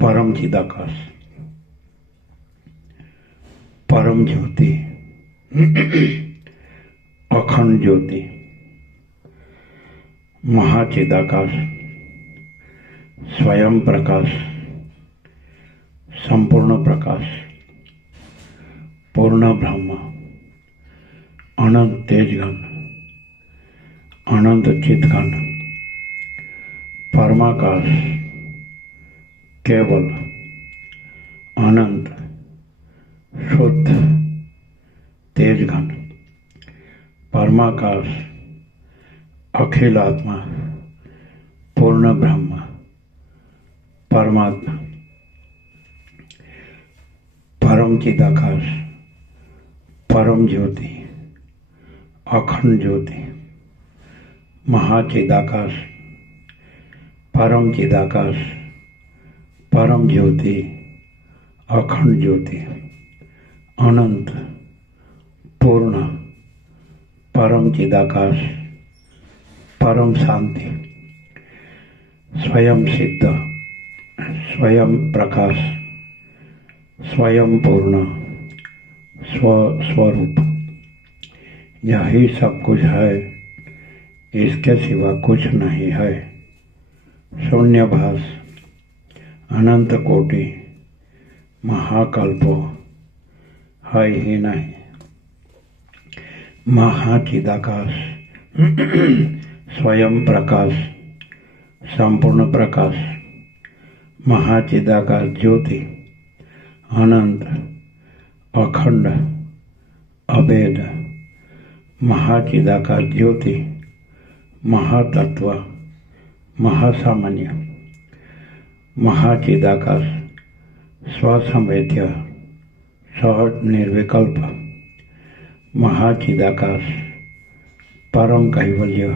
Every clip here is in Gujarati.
परम चिदाकाश, परम ज्योति, अखंड ज्योति, महाचिदाकाश, स्वयं प्रकाश, संपूर्ण प्रकाश, पूर्ण ब्रह्म, अनंत तेजघन, अनंत चितघन, परमाकाश, केवल, अनंत, शुद्ध, तेजघन, परमाकाश, अखिल आत्मा, पूर्ण ब्रह्म, परमात्मा, परम चिदाकाश, परम ज्योति, अखंड ज्योति, महाचिदाकाश, परम चिदाकाश, परम ज्योति, अखंड ज्योति, अनंत, पूर्ण, परम चिदाकाश, परम शांति, स्वयं सिद्ध, स्वयं प्रकाश, स्वयं पूर्ण, स्वरूप। यही सब कुछ है, इसके सिवा कुछ नहीं है। शून्यभास, अनंत कोटि, महाकल्पो है ही नहीं। महाचिदाकाश, स्वयं प्रकाश, संपूर्ण प्रकाश, महाचिदाकाश ज्योति, अनंत, अखंड, अभेद, महाचिदाकाश ज्योति, महातत्व, महासामान्य, महाचिदाकाश, स्वसंवेद्य, सहज निर्विकल्प, महाचिदाकाश, परम कैवल्य,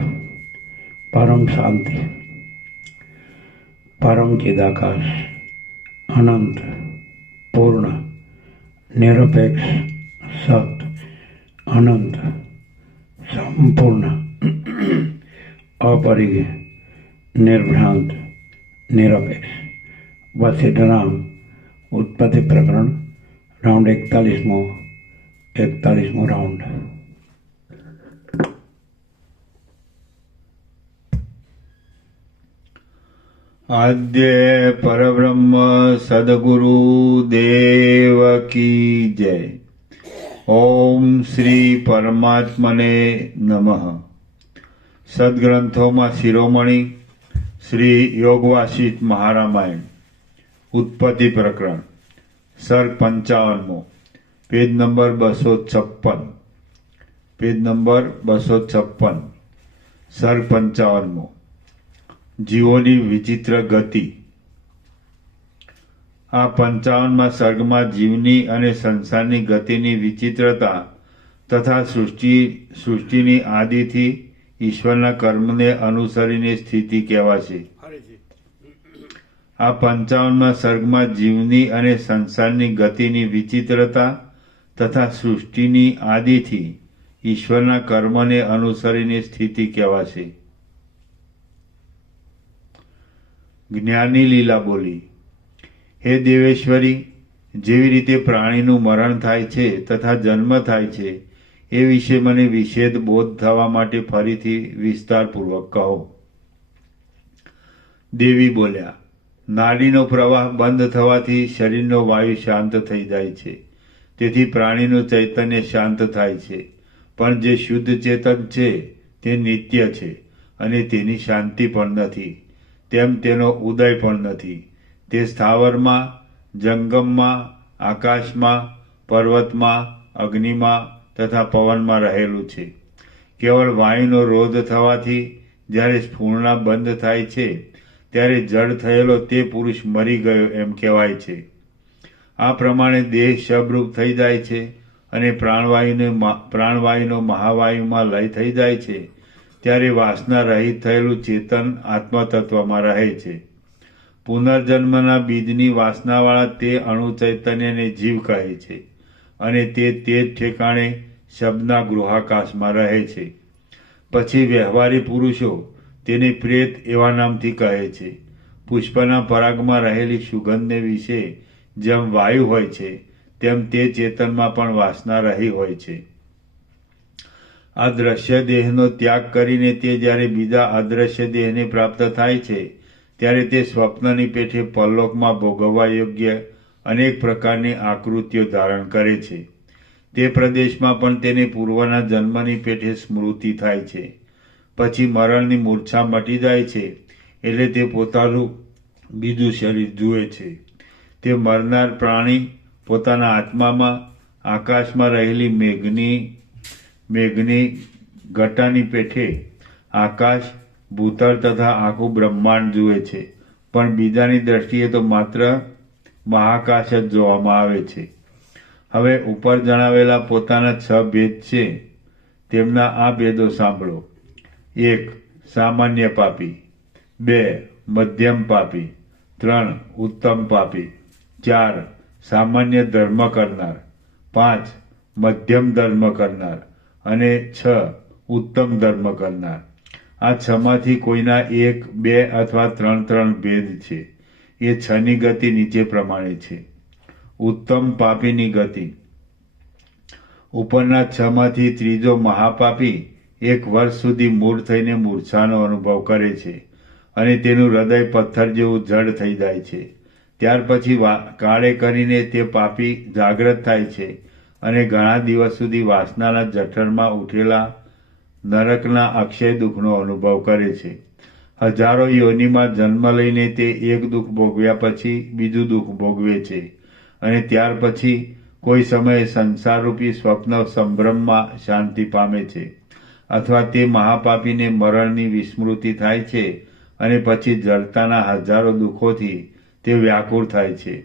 परम शांति, परम चिदाकाश, अनंत, पूर्ण, निरपेक्ष, सत, अनंत, संपूर्ण, अपरिग्रह, निर्भ्रांत, निरपेक्ष। वशिष्ठराम उत्पत्ति प्रकरण राउंड 41वां राउंड। आद्य परब्रह्म सद्गुरु देव की जय। ओम श्री परमात्मने नमः। सद्ग्रंथों शिरोमणि श्री योगवासिष्ठ महारामायण उत्पत्ति प्रकरण सर्ग 55 पेज नंबर 256 सर्ग 55 जीवोनी विचित्र गति। આ 55માં સર્ગમાં જીવની અને સંસારની ગતિની વિચિત્રતા તથા સૃષ્ટિની આદિથી ઈશ્વરના કર્મને અનુસરીને સ્થિતિ કહેવાશે। આ 55માં સર્ગમાં જીવની અને સંસારની ગતિની વિચિત્રતા તથા સૃષ્ટિની આદિથી ઈશ્વરના કર્મને અનુસરીને સ્થિતિ કહેવાશે। જ્ઞાની લીલા બોલી, હે દેવેશ્વરી, જેવી રીતે પ્રાણીનું મરણ થાય છે તથા જન્મ થાય છે એ વિશે મને વિશેદ બોધ થવા માટે ફરીથી વિસ્તારપૂર્વક કહો। દેવી બોલ્યા, નાડીનો પ્રવાહ બંધ થવાથી શરીરનો વાયુ શાંત થઈ જાય છે, તેથી પ્રાણીનું ચૈતન્ય શાંત થાય છે। પણ જે શુદ્ધ ચેતન છે તે નિત્ય છે અને તેની શાંતિ પણ નથી, તેમ તેનો ઉદય પણ નથી। તે સ્થાવરમાં, જંગમમાં, આકાશમાં, પર્વતમાં, અગ્નિમાં તથા પવનમાં રહેલું છે। કેવળ વાયુનો રોધ થવાથી જ્યારે સ્ફૂર્ણા બંધ થાય છે ત્યારે જડ થયેલો તે પુરુષ મરી ગયો એમ કહેવાય છે। આ પ્રમાણે દેહ શબરૂપ થઈ જાય છે અને પ્રાણવાયુનો મહાવાયુમાં લય થઈ જાય છે ત્યારે વાસના રહિત થયેલું ચેતન આત્મતત્વમાં રહે છે। પુનર્જન્મના બીજની વાસનાવાળા તે અણુ ચૈતન્યને જીવ કહે છે અને તે જ ઠેકાણે શબ્દના ગૃહાકાશમાં રહે છે। પછી વ્યવહારી પુરુષો તેને પ્રેત એવા નામથી કહે છે, પુષ્પના પરાગમાં રહેલી સુગંધને વિશે જેમ વાયુ હોય છે તેમ તે ચેતનમાં પણ વાસના રહી હોય છે. આ દ્રશ્ય દેહનો ત્યાગ કરીને તે જ્યારે બીજા અદ્રશ્ય દેહને પ્રાપ્ત થાય છે ત્યારે તે સ્વપ્નની પેઠે પરલોકમાં ભોગવવા યોગ્ય અનેક પ્રકારની આકૃતિઓ ધારણ કરે છે. તે પ્રદેશમાં પણ તેને પૂર્વના જન્મની પેઠે સ્મૃતિ થાય છે. પછી મરણની મૂર્છા મટી જાય છે એટલે તે પોતાનું બીજું શરીર જુએ છે. તે મરનાર પ્રાણી પોતાના આત્મામાં આકાશમાં રહેલી મેઘની ઘટાની પેઠે આકાશ, ભૂતળ તથા આખું બ્રહ્માંડ જુએ છે, પણ બીજાની દ્રષ્ટિએ તો માત્ર મહાકાશ જ જોવામાં આવે છે. હવે ઉપર જણાવેલા પોતાના 6 ભેદ છે તેમના આ ભેદો સાંભળો. 1. સામાન્ય પાપી. 2. મધ્યમ પાપી. 3. ઉત્તમ પાપી. 4. સામાન્ય ધર્મ કરનાર. 5. મધ્યમ ધર્મ કરનાર અને 6. ઉત્તમ ધર્મ કરનાર. આ 6માંથી કોઈના 1, 2 અથવા 3 ભેદ છે. એ 6ની ગતિ નીચે પ્રમાણે છે. ઉત્તમ પાપીની ગતિ. ઉપરના 6માંથી ત્રીજો મહાપાપી 1 વર્ષ સુધી મૂળ થઈને મૂર્છાનો અનુભવ કરે છે અને તેનું હૃદય પથ્થર જેવું જડ થઈ જાય છે. ત્યાર પછી કાળે કરીને તે પાપી જાગ્રત થાય છે અને ઘણા દિવસ સુધી વાસનાના જઠરમાં ઉઠેલા નરકના અક્ષય દુઃખનો અનુભવ કરે છે. હજારો યોનિમાં જન્મ લઈને તે એક દુઃખ ભોગવ્યા પછી બીજું દુઃખ ભોગવે છે અને ત્યાર પછી કોઈ સમયે સંસારરૂપી સ્વપ્ન સંભ્રમમાં શાંતિ પામે છે, અથવા તે મહાપાપીને મરણની વિસ્મૃતિ થાય છે અને પછી જડતાના હજારો દુઃખોથી તે વ્યાકુળ થાય છે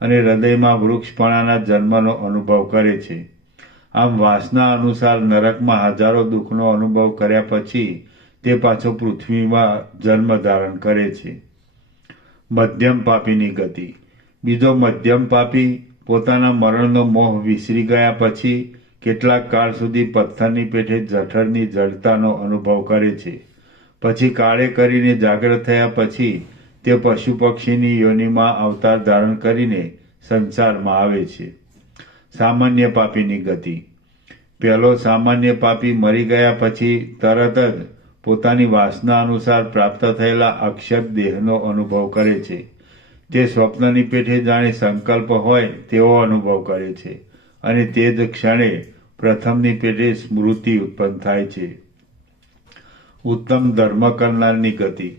અને હૃદયમાં વૃક્ષપણાના જન્મનો અનુભવ કરે છે. આમ વાસના અનુસાર નરકમાં હજારો દુઃખનો અનુભવ કર્યા પછી તે પાછો પૃથ્વીમાં જન્મ ધારણ કરે છે. મધ્યમ પાપીની ગતિ. બીજો મધ્યમ પાપી પોતાના મરણનો મોહ વિસરી ગયા પછી કેટલાક કાળ સુધી પથ્થરની પેઠે જઠરની જડતાનો અનુભવ કરે છે. પછી કાળે કરીને જાગ્રત થયા પછી તે પશુ પક્ષીની યોનિમાં અવતાર ધારણ કરીને સંસારમાં આવે છે. સામાન્ય પાપીની ગતિ. પહેલો સામાન્ય પાપી મરી ગયા પછી તરત જ પોતાની વાસના અનુસાર પ્રાપ્ત થયેલા અક્ષત દેહનો અનુભવ કરે છે. તે સ્વપ્નની પેઠે જાણે સંકલ્પ હોય તેવો અનુભવ કરે છે અને તે જ ક્ષણે પ્રથમની પેઠે સ્મૃતિ ઉત્પન્ન થાય છે. ઉત્તમ ધર્મ કરનારની ગતિ.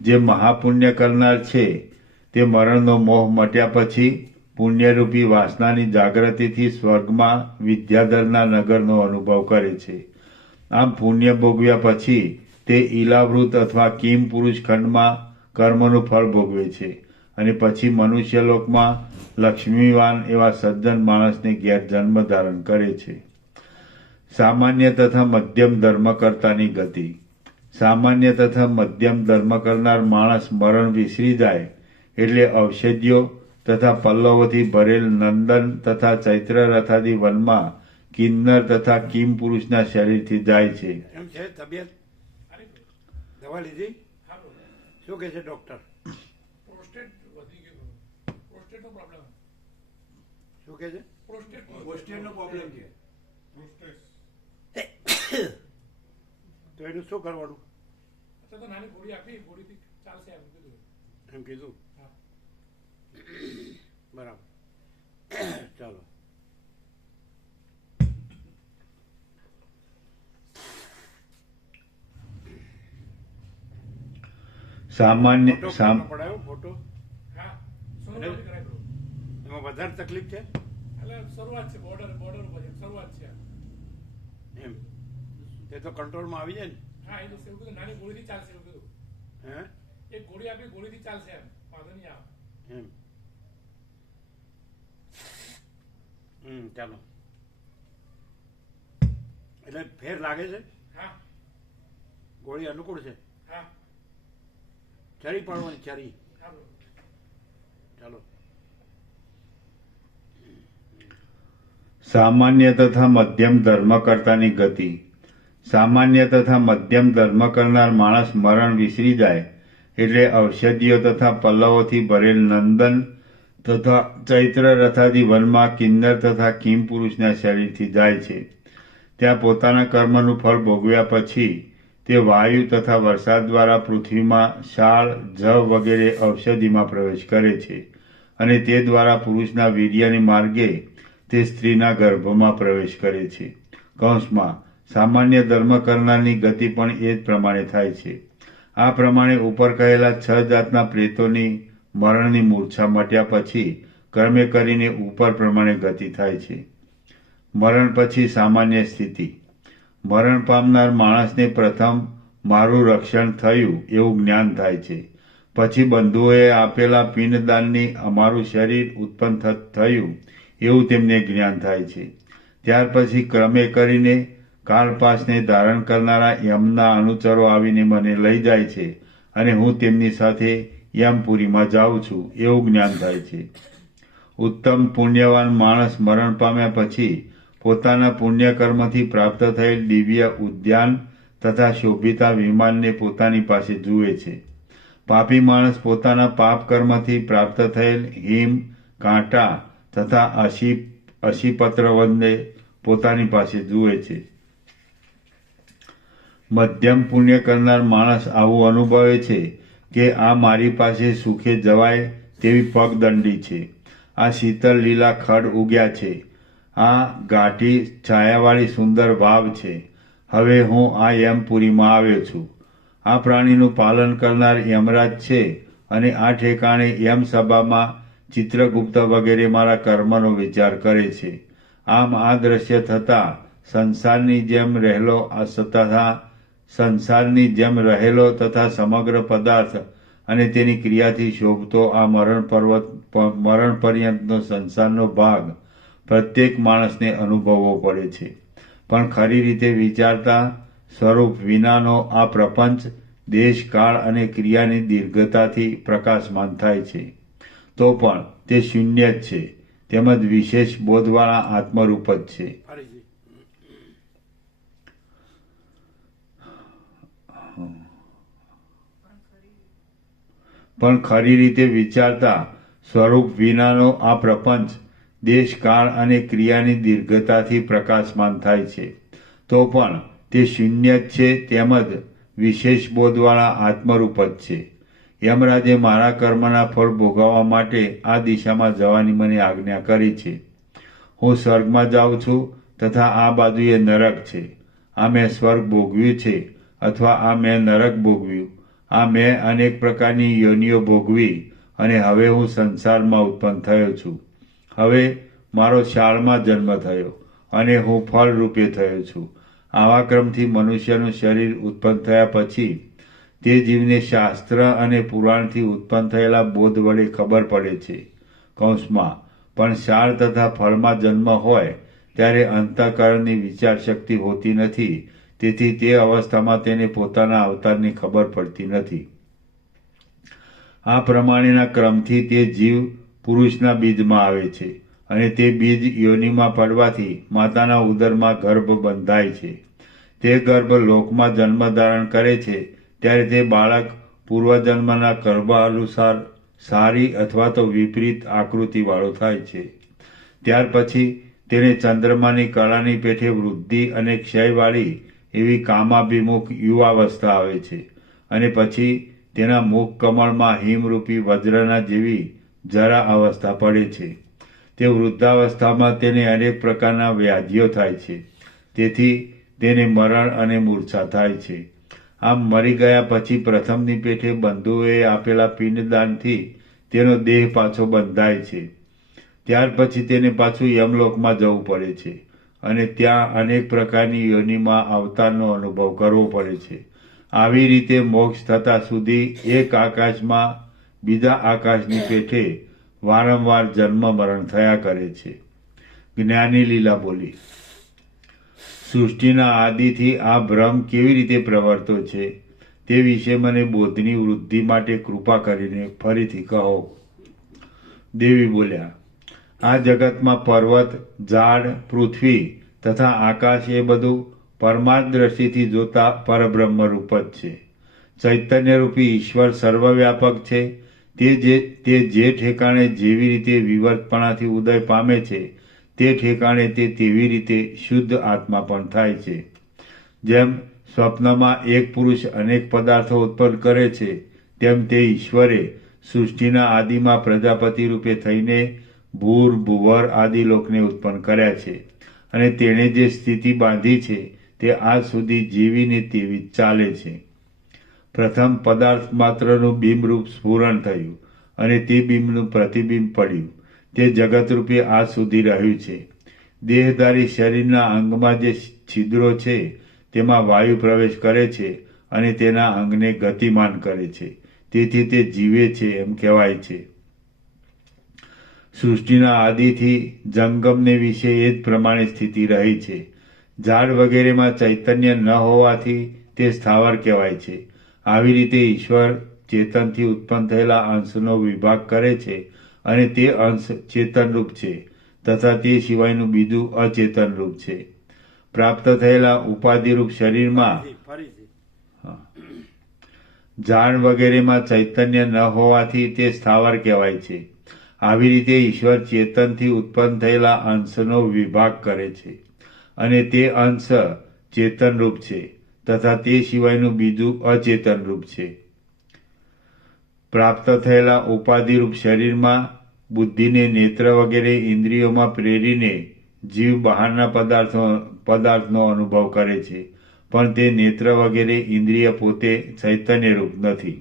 જે મહાપુણ્ય કરનાર છે તે મરણનો મોહ મટ્યા પછી પુણ્યરૂપી વાસનાની જાગૃતિથી સ્વર્ગમાં વિદ્યાધરના નગરનો અનુભવ કરે છે. આમ પુણ્ય ભોગવ્યા પછી તે ઈલાવૃત અથવા કિમ પુરુષ ખંડમાં કર્મનું ફળ ભોગવે છે અને પછી મનુષ્યલોકમાં લક્ષ્મીવાન એવા સજ્જન માણસને ઘેર જન્મ ધારણ કરે છે. સામાન્ય તથા મધ્યમ ધર્મકર્તાની ગતિ. સામાન્ય તથા મધ્યમ ધર્મ કરનાર માણસ મરણ વિસરી જાય એટલે ઔષધિઓ તથા પલ્લવોથી ભરેલ નંદન તથા ચૈત્ર રથાદી વનમાં કિન્નર તથા કિમ પુરુષના શરીરથી જાય છે. એમ છે તબિયત? દવા લીધી? શું કહે છે ડોક્ટર? પ્રોસ્ટેટ વધી ગયું. પ્રોસ્ટેટનો પ્રોબ્લેમ. શું કહે છે? પ્રોસ્ટેટનો પ્રોબ્લેમ છે. તો એનું શું કરવાનું? અત્યારે તો નાની ગોળી આપી, ગોળીથી ચાલશે એમ કીધું. એમ કીધું? હા. બરાબર. ચાલો. સામાન્ય પડાયો ફોટો? હા, સોનોગ્રાફી કરાવી દો. એમાં વધારે તકલીફ છે? એટલે શરૂઆત છે, બોર્ડર ઉપર છે, શરૂઆત છે. એમ તે તો કંટ્રોલમાં આવી જાય ને? હા, એ તો એવું કીધું, નાની ગોળીથી ચાલશે એવું કીધું. હે? એક ગોળી આપી, ગોળીથી ચાલશે એમ, વાંધો નહીં આવે. એમ ચાલો. એટલે ફેર લાગે છે? હા. ગોળી અનુકૂળ છે? હા. ચરી પાડવાની ચરી. હા. ચાલો. સામાન્ય તથા મધ્યમ ધર્મકર્તાની ગતિ. સામાન્ય તથા મધ્યમ ધર્મ કરનાર માણસ મરણ વિસરી જાય એટલે ઔષધિઓ તથા પલ્લવોથી ભરેલ નંદન તથા ચૈત્ર રથાદી વનમાં કિન્નર તથા કિમ પુરુષના શરીરથી જાય છે. ત્યાં પોતાના કર્મનું ફળ ભોગવ્યા પછી તે વાયુ તથા વરસાદ દ્વારા પૃથ્વીમાં શાળ, જવ વગેરે ઔષધિમાં પ્રવેશ કરે છે અને તે દ્વારા પુરુષના વીર્યની માર્ગે તે સ્ત્રીના ગર્ભમાં પ્રવેશ કરે છે. કૌંસમાં સામાન્ય ધર્મ કરનારની ગતિ પણ એ જ પ્રમાણે થાય છે. આ પ્રમાણે ઉપર કહેલા 6 જાતના પ્રેતોની મરણની મૂર્છા મટ્યા પછી કર્મે કરીને ઉપર પ્રમાણે ગતિ થાય છે. મરણ પછી સામાન્ય સ્થિતિ. મરણ પામનાર માણસને પ્રથમ મારું રક્ષણ થયું એવું જ્ઞાન થાય છે. પછી બંધુઓએ આપેલા પિંડદાનની અમારું શરીર ઉત્પન્ન થયું એવું તેમને જ્ઞાન થાય છે. ત્યાર પછી ક્રમે કરીને કાળપાસને ધારણ કરનારા યમના અનુચરો આવીને મને લઈ જાય છે અને હું તેમની સાથે યમપુરીમાં જાઉં છું એવું જ્ઞાન થાય છે. ઉત્તમ પુણ્યવાન માણસ મરણ પામ્યા પછી પોતાના પુણ્યકર્મથી પ્રાપ્ત થયેલ દિવ્ય ઉદ્યાન તથા શોભિતા વિમાનને પોતાની પાસે જુએ છે. પાપી માણસ પોતાના પાપ કર્મથી પ્રાપ્ત થયેલ હિમ, કાંટા તથા અશીપત્રવનને પોતાની પાસે જુએ છે. મધ્યમ પુણ્ય કરનાર માણસ આવું અનુભવે છે કે આ મારી પાસે સુખે જવાય તેવી પગદંડી છે. આ શીતળ લીલા ખડ ઉગ્યા છે. આ ગાઢી છાયાવાળી સુંદર વાવ છે. હવે હું આ યમપુરીમાં આવ્યો છું. આ પ્રાણીનું પાલન કરનાર યમરાજ છે અને આ ઠેકાણે યમસભામાં ચિત્રગુપ્ત વગેરે મારા કર્મનો વિચાર કરે છે. આમ આ દ્રશ્ય થતાં સંસારની જેમ રહેલો તથા સમગ્ર પદાર્થ અને તેની ક્રિયાથી શોભતો આ મરણ પર્યંતનો સંસારનો ભાગ પ્રત્યેક માણસને અનુભવવો પડે છે. પણ ખરી રીતે વિચારતા સ્વરૂપ વિનાનો આ પ્રપંચ દેશ, કાળ અને ક્રિયાની દીર્ઘતાથી પ્રકાશમાન થાય છે. તો પણ તે શૂન્ય જ છે તેમજ વિશેષ બોધવાળા આત્મરૂપ જ છે. પણ ખરી રીતે વિચારતા સ્વરૂપ વિનાનો આ પ્રપંચ દેશ, કાળ અને ક્રિયાની દીર્ઘતાથી પ્રકાશમાન થાય છે. તો પણ તે શૂન્ય જ છે તેમજ વિશેષ બોધવાળા આત્મરૂપ જ છે. યમરાજે મારા કર્મના ફળ ભોગવવા માટે આ દિશામાં જવાની મને આજ્ઞા કરી છે. હું સ્વર્ગમાં જાઉં છું તથા આ બાજુએ નરક છે. આ મેં સ્વર્ગ ભોગવ્યું છે અથવા આ મેં નરક ભોગવ્યું. આ મેં અનેક પ્રકારની યોનિઓ ભોગવી અને હવે હું સંસારમાં ઉત્પન્ન થયો છું. હવે મારો શાળમાં જન્મ થયો અને હું ફળ રૂપે થયો છું. આવા ક્રમથી મનુષ્યનું શરીર ઉત્પન્ન થયા પછી તે જીવને શાસ્ત્ર અને પુરાણથી ઉત્પન્ન થયેલા બોધ વડે ખબર પડે છે. કૌંસમાં પણ શાળ તથા ફળમાં જન્મ હોય ત્યારે અંતઃકરણની વિચાર શક્તિ હોતી નથી. તેથી તે અવસ્થામાં તેને પોતાના અવતારની ખબર પડતી નથી. આ પ્રમાણેના ક્રમથી તે જીવ પુરુષના બીજમાં આવે છે અને તે બીજ યોનિમાં પડવાથી માતાના ઉદરમાં ગર્ભ બંધાય છે. તે ગર્ભ લોકમાં જન્મ ધારણ કરે છે ત્યારે તે બાળક પૂર્વજન્મના ગર્ભ અનુસાર સારી અથવા તો વિપરીત આકૃતિવાળો થાય છે. ત્યાર પછી તેને ચંદ્રમાની કળાની પેઠે વૃદ્ધિ અને ક્ષયવાળી એવી કામાભિમુખ યુવાવસ્થા આવે છે અને પછી તેના મુખ કમળમાં હિમરૂપી વજ્રના જેવી જરા અવસ્થા પડે છે. તે વૃદ્ધાવસ્થામાં તેને અનેક પ્રકારના વ્યાધિઓ થાય છે. તેથી તેને મરણ અને મૂર્છા થાય છે. આમ મરી ગયા પછી પ્રથમની પેઠે બંધુઓએ આપેલા પિંડદાનથી તેનો દેહ પાછો બંધાય છે. ત્યાર પછી તેને પાછું યમલોકમાં જવું પડે છે અને ત્યાં અનેક પ્રકારની યોનિમાં અવતારનો અનુભવ કરવો પડે છે. આવી રીતે મોક્ષ થતા સુધી એક આકાશમાં બીજા આકાશની પેઠે વારંવાર જન્મ મરણ થયા કરે છે. જ્ઞાની લીલા બોલી. સૃષ્ટિના આદિથી આ ભ્રમ કેવી રીતે પ્રવર્તો છે તે વિશે મને બોધની વૃદ્ધિ માટે કૃપા કરીને ફરીથી કહો. દેવી બોલ્યા, આ જગતમાં પર્વત, ઝાડ, પૃથ્વી તથા આકાશ એ બધું પરમાર્થ દ્રષ્ટિથી જોતા પરબ્રહ્મ રૂપ જ છે. ચૈતન્યરૂપી ઈશ્વર સર્વવ્યાપક છે. તે જે ઠેકાણે જેવી રીતે વિવર્તપણાથી ઉદય પામે છે તે ઠેકાણે તે તેવી રીતે શુદ્ધ આત્મા પણ થાય છે. જેમ સ્વપ્નમાં એક પુરુષ અનેક પદાર્થો ઉત્પન્ન કરે છે તેમ તે ઈશ્વરે સૃષ્ટિના આદિમાં પ્રજાપતિ રૂપે થઈને ભૂર ભુવર આદિ લોકને ઉત્પન્ન કર્યા છે અને તેણે જે સ્થિતિ બાંધી છે તે આજ સુધી જેવીને તેવી જ ચાલે છે. પ્રથમ પદાર્થ માત્રનું બિંબરૂપ સ્ફુરણ થયું અને તે બિંબનું પ્રતિબિંબ પડ્યું. તે જગતરૂપે આજ સુધી રહ્યું છે. દેહધારી શરીરના અંગમાં જે છિદ્રો છે તેમાં વાયુ પ્રવેશ કરે છે અને તેના અંગને ગતિમાન કરે છે. તેથી તે જીવે છે એમ કહેવાય છે. સૃષ્ટિના આદિથી જંગમને વિશે એ જ પ્રમાણે સ્થિતિ રહી છે. ઝાડ વગેરેમાં ચૈતન્ય ન હોવાથી તે સ્થાવર કહેવાય છે. આવી રીતે ઈશ્વર ચેતનથી ઉત્પન્ન થયેલા અંશનો વિભાગ કરે છે અને તે અંશ ચેતનરૂપ છે તથા તે સિવાયનું બીજું અચેતનરૂપ છે. પ્રાપ્ત થયેલા ઉપાધિરૂપ શરીરમાં ઝાડ વગેરેમાં ચૈતન્ય ન હોવાથી તે સ્થાવર કહેવાય છે. આવી રીતે ઈશ્વર ચેતનથી ઉત્પન્ન થયેલા અંશનો વિભાગ કરે છે અને તે અંશ ચેતનરૂપ છે તથા તે સિવાયનું બીજું અચેતનરૂપ છે. પ્રાપ્ત થયેલા ઉપાધિરૂપ શરીરમાં બુદ્ધિને નેત્ર વગેરે ઇન્દ્રિયોમાં પ્રેરીને જીવ બહારના પદાર્થનો અનુભવ કરે છે, પણ તે નેત્ર વગેરે ઇન્દ્રિય પોતે ચૈતન્યરૂપ નથી.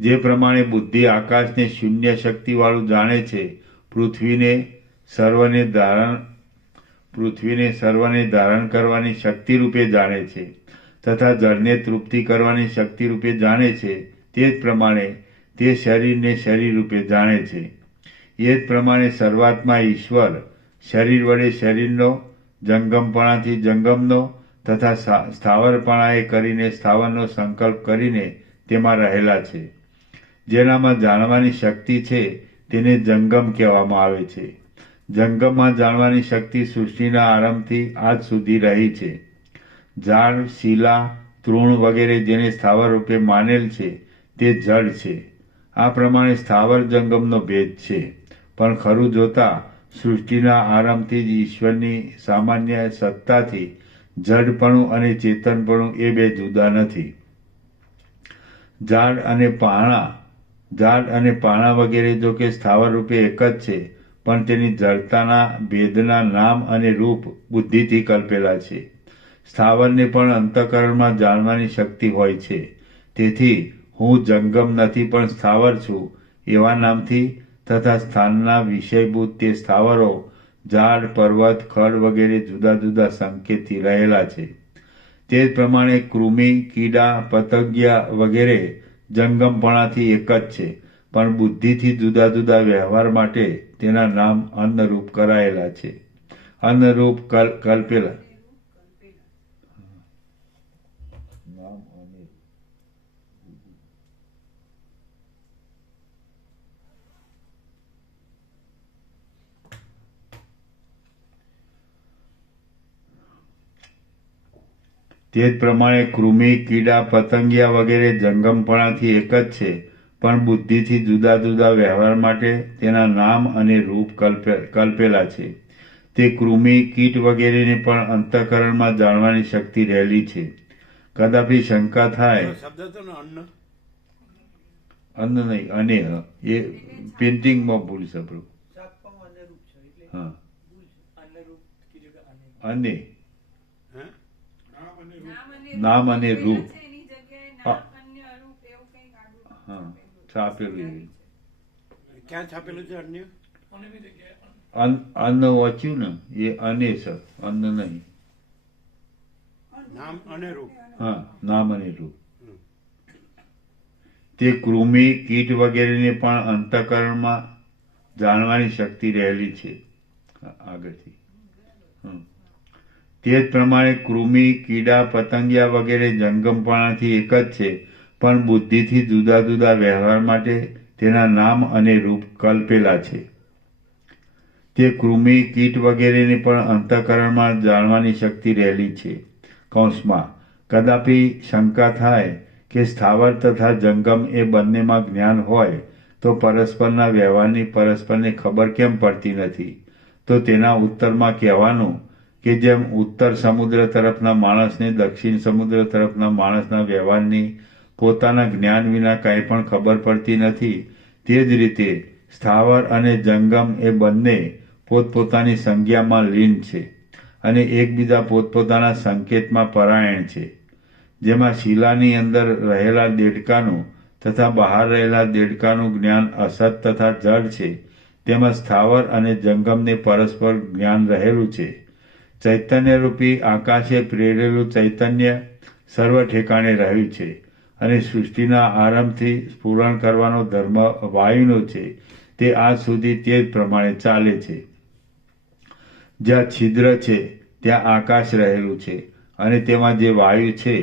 જે પ્રમાણે બુદ્ધિ આકાશને શૂન્ય શક્તિવાળું જાણે છે, પૃથ્વીને સર્વને ધારણ કરવાની શક્તિ રૂપે જાણે છે તથા જળને તૃપ્તિ કરવાની શક્તિ રૂપે જાણે છે, તે જ પ્રમાણે તે શરીરને શરીર રૂપે જાણે છે. એ જ પ્રમાણે શરૂઆતમાં ઈશ્વર શરીર વડે શરીરનો, જંગમપણાથી જંગમનો તથા સ્થાવરપણાએ કરીને સ્થાવરનો સંકલ્પ કરીને તેમાં રહેલા છે. જેનામાં જાણવાની શક્તિ છે તેને જંગમ કહેવામાં આવે છે. જંગમમાં જાણવાની શક્તિ સૃષ્ટિના આરંભથી આજ સુધી રહી છે. ઝાડ, શિલા, તૃણ વગેરે જેને સ્થાવર રૂપે માનેલ છે તે જડ છે. આ પ્રમાણે સ્થાવર જંગમનો ભેદ છે. પણ ખરું જોતા સૃષ્ટિના આરંભથી જ ઈશ્વરની સામાન્ય સત્તાથી જડપણું અને ચેતનપણું એ બે જુદા નથી. ઝાડ અને પાણા વગેરે જો કે સ્થાવર રૂપે એક જ છે, પણ તેની જડતાના ભેદના નામ અને રૂપ બુદ્ધિથી કલ્પેલા છે. સ્થાવરને પણ અંતઃકરણમાં જાણવાની શક્તિ હોય છે. તેથી હું જંગમ નથી પણ સ્થાવર છું એવા નામથી તથા સ્થાનના વિષયભૂત તે સ્થાવરો ઝાડ, પર્વત, ખડ વગેરે જુદા જુદા સંકેતથી રહેલા છે. તે જ પ્રમાણે કૃમિ, કીડા, પતંગિયા વગેરે જંગમપણાથી એક જ છે, પણ બુદ્ધિથી જુદા જુદા વ્યવહાર માટે તેના નામ અન્નરૂપ કરાયેલા છે. અન્નરૂપ કલ્પેલા તે જ પ્રમાણે કૃમિ, કીડા, પતંગિયા વગેરે જંગમપણાથી એક જ છે, પણ બુદ્ધિથી જુદા જુદા વ્યવહાર માટે તેના નામ અને રૂપ કલ્પેલા છે. તે કૃમિ, કીટ વગેરેને પણ અંતઃકરણમાં જાણવાની શક્તિ રહેલી છે. કદાપી શંકા થાય, અન્ન નહીં, અનેહ, એ પેન્ટિંગમાં ભૂલ છે. હા, અને નામ અને રૂપ છાપેલું ક્યાં છાપેલું છે? અન્ય અન્ન વાંચ્યું ને એ અને છે, અન્ન નહીં. નામ અને રૂપ. હા, નામ અને રૂપ. તે કૃમિ, કીટ વગેરેને પણ અંતઃકરણમાં જાણવાની શક્તિ રહેલી છે. આગળથી તે જ પ્રમાણે કૃમિ, કીડા, પતંગિયા વગેરે જંગમપણાથી એક જ છે, પણ બુદ્ધિથી જુદા જુદા વ્યવહાર માટે તેના નામ અને રૂપ કલ્પેલા છે. તે કૃમિ, કીટ વગેરેને પણ અંતઃકરણમાં જાણવાની શક્તિ રહેલી છે. કૌંસમાં કદાપી શંકા થાય કે સ્થાવર તથા જંગમ એ બંનેમાં જ્ઞાન હોય તો પરસ્પરના વ્યવહારની પરસ્પરને ખબર કેમ પડતી નથી? તો તેના ઉત્તરમાં કહેવાનું કે જેમ ઉત્તર સમુદ્ર તરફના માણસને દક્ષિણ સમુદ્ર તરફના માણસના વ્યવહારની પોતાના જ્ઞાન વિના કંઈ પણ ખબર પડતી નથી, તે જ રીતે સ્થાવર અને જંગમ એ બંને પોતપોતાની સંજ્ઞામાં લીન છે અને એકબીજા પોતપોતાના સંકેતમાં પરાયણ છે. જેમાં શિલાની અંદર રહેલા દેડકાનું તથા બહાર રહેલા દેડકાનું જ્ઞાન અસત તથા જડ છે, તેમાં સ્થાવર અને જંગમને પરસ્પર જ્ઞાન રહેલું છે. ચૈતન્યરૂપી આકાશે પ્રેરેલું ચૈતન્ય સર્વ ઠેકાણે રહ્યું છે અને સૃષ્ટિના આરંભથી સ્ફુરણ કરવાનો ધર્મ વાયુનો છે, તે આજ સુધી તે જ પ્રમાણે ચાલે છે. જ્યાં છિદ્ર છે ત્યાં આકાશ રહેલું છે અને તેમાં જે વાયુ છે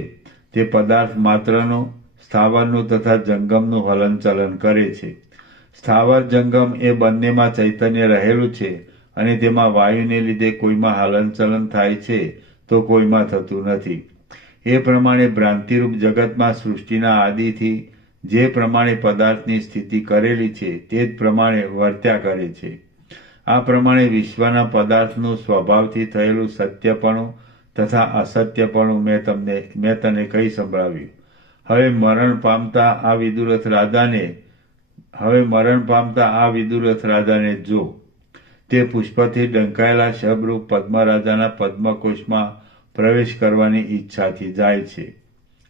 તે પદાર્થ માત્રનું, સ્થાવરનું તથા જંગમનું હલનચલન કરે છે. સ્થાવર જંગમ એ બંનેમાં ચૈતન્ય રહેલું છે અને તેમાં વાયુને લીધે કોઈમાં હલનચલન થાય છે તો કોઈમાં થતું નથી. એ પ્રમાણે ભ્રાંતિરૂપ જગતમાં સૃષ્ટિના આદિથી જે પ્રમાણે પદાર્થની સ્થિતિ કરેલી છે તે જ પ્રમાણે વર્ત્યા કરે છે. આ પ્રમાણે વિશ્વના પદાર્થનું સ્વભાવથી થયેલું સત્યપણું તથા અસત્યપણું મેં તને કહી સંભળાવ્યું. હવે મરણ પામતા આ વિદુરથ રાજાને જો. તે પુષ્પથી ડંકાયેલા શબરૂપ પદ્મરાજાના પદ્મકોશમાં પ્રવેશ કરવાની ઈચ્છાથી જાય છે.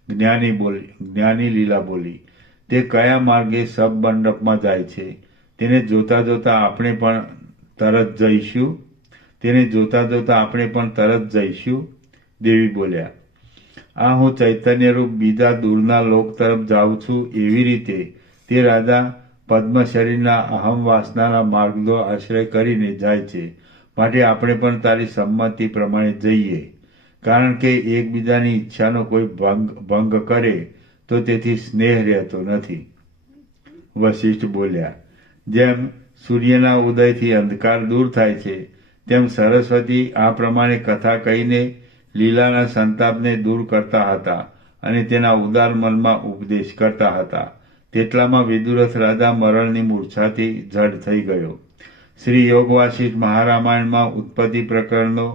જ્ઞાની લીલા બોલી, તે કયા માર્ગે શબ મંડપમાં જાય છે? તેને જોતા જોતા આપણે પણ તરત જઈશું. દેવી બોલ્યા, આ હું ચૈતન્યરૂપ બીજા દૂરના લોક તરફ જાઉં છું, એવી રીતે તે રાજા પદ્મ શરીરના અહમ વાસનાના માર્ગનો આશ્રય કરીને જાય છે. માટે આપણે પણ તારી સંમતિ પ્રમાણે જઈએ, કારણ કે એકબીજાની ઈચ્છાનો કોઈ ભંગ કરે તો તેથી સ્નેહ રહેતો નથી. વશિષ્ઠ બોલ્યા, જેમ સૂર્યના ઉદયથી અંધકાર દૂર થાય છે, તેમ સરસ્વતી આ પ્રમાણે કથા કહીને લીલાના સંતાપને દૂર કરતા હતા અને તેના ઉદાર મનમાં ઉપદેશ કરતા હતા. તેટલામાં વિદુરથ રાજા મરણની મૂર્છાથી જડ થઈ ગયો. શ્રી યોગ વાસિષ્ઠ મહારામાયણમાં ઉત્પત્તિ પ્રકરણનો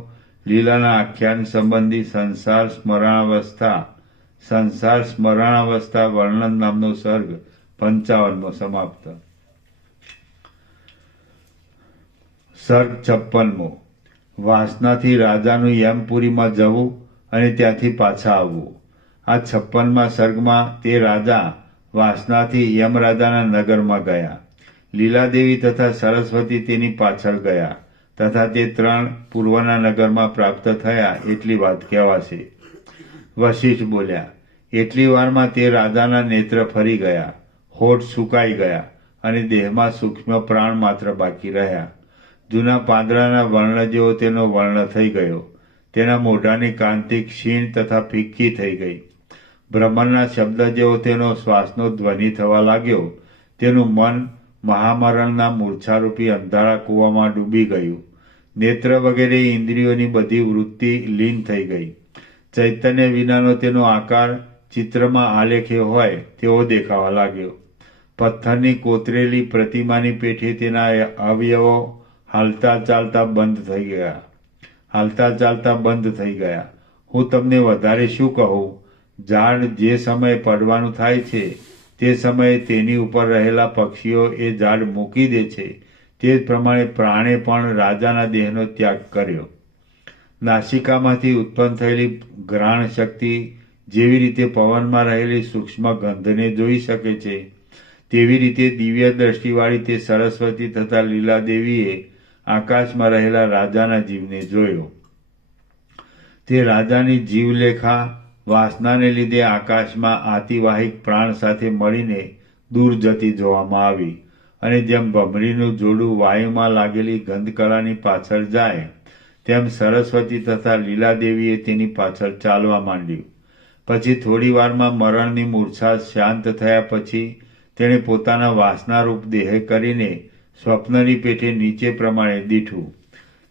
લીલાના આખ્યાન સંબંધી સંસાર સ્મરણાવસ્થા વર્ણન નામનો સર્ગ 55મો સમાપ્ત. સર્ગ 56મો. વાસનાથી રાજાનું યમપુરીમાં જવું અને ત્યાંથી પાછા આવવું. આ 56મા સર્ગમાં તે રાજા વાસનાથી યમરાજાના નગરમાં ગયા. લીલાદેવી તથા સરસ્વતી તેની પાછળ ગયા તથા તે 3 પૂર્વના નગરમાં પ્રાપ્ત થયા એટલી વાત કહેવાશે. વશિષ્ઠ બોલ્યા, એટલી વારમાં તે રાજાના નેત્ર ફરી ગયા, હોઠ સુકાઈ ગયા અને દેહમાં સૂક્ષ્મ પ્રાણ માત્ર બાકી રહ્યા. જૂના પાંદડાના વર્ણ જેવો તેનો વર્ણ થઈ ગયો. તેના મોઢાની કાંતિ ક્ષીણ તથા ફિક્કી થઈ ગઈ. ભ્રમરના શબ્દ જેવો તેનો શ્વાસનો ધ્વનિ થવા લાગ્યો. તેનું મન મહામરણના મૂર્છારૂપી અંધારા કૂવામાં ડૂબી ગયું. નેત્ર વગેરે ઇન્દ્રિયોની બધી વૃત્તિ લીન થઈ ગઈ. ચૈતન્ય વિનાનો તેનો આકાર ચિત્રમાં આલેખ્યો હોય તેવો દેખાવા લાગ્યો. પથ્થરની કોતરેલી પ્રતિમાની પેઠે તેના અવયવો હાલતા ચાલતા બંધ થઈ ગયા. હું તમને વધારે શું કહું? ઝાડ જે સમયે પડવાનું થાય છે તે સમયે તેની ઉપર રહેલા પક્ષીઓ એ ઝાડ મૂકી દે છે, તે જ પ્રમાણે પ્રાણે પણ રાજાના દેહનો ત્યાગ કર્યો. નાસિકામાંથી ઉત્પન્ન થયેલી ઘ્રાણ શક્તિ જેવી રીતે પવનમાં રહેલી સૂક્ષ્મ ગંધને જોઈ શકે છે, તેવી રીતે દિવ્ય દ્રષ્ટિવાળી તે સરસ્વતી તથા લીલાદેવીએ આકાશમાં રહેલા રાજાના જીવને જોયો. તે રાજાની જીવલેખા વાસનાને લીધે આકાશમાં આતિવાહિક પ્રાણ સાથે મળીને દૂર જતી જોવામાં આવી અને જેમ ભમરીનું જોડું વાયુમાં લાગેલી ગંધકળાની પાછળ જાય તેમ સરસ્વતી તથા લીલાદેવીએ તેની પાછળ ચાલવા માંડ્યું. પછી થોડી વારમાં મરણની મૂર્છા શાંત થયા પછી તેણે પોતાના વાસનારૂપ દેહ કરીને સ્વપ્નની પેઠે નીચે પ્રમાણે દીઠું.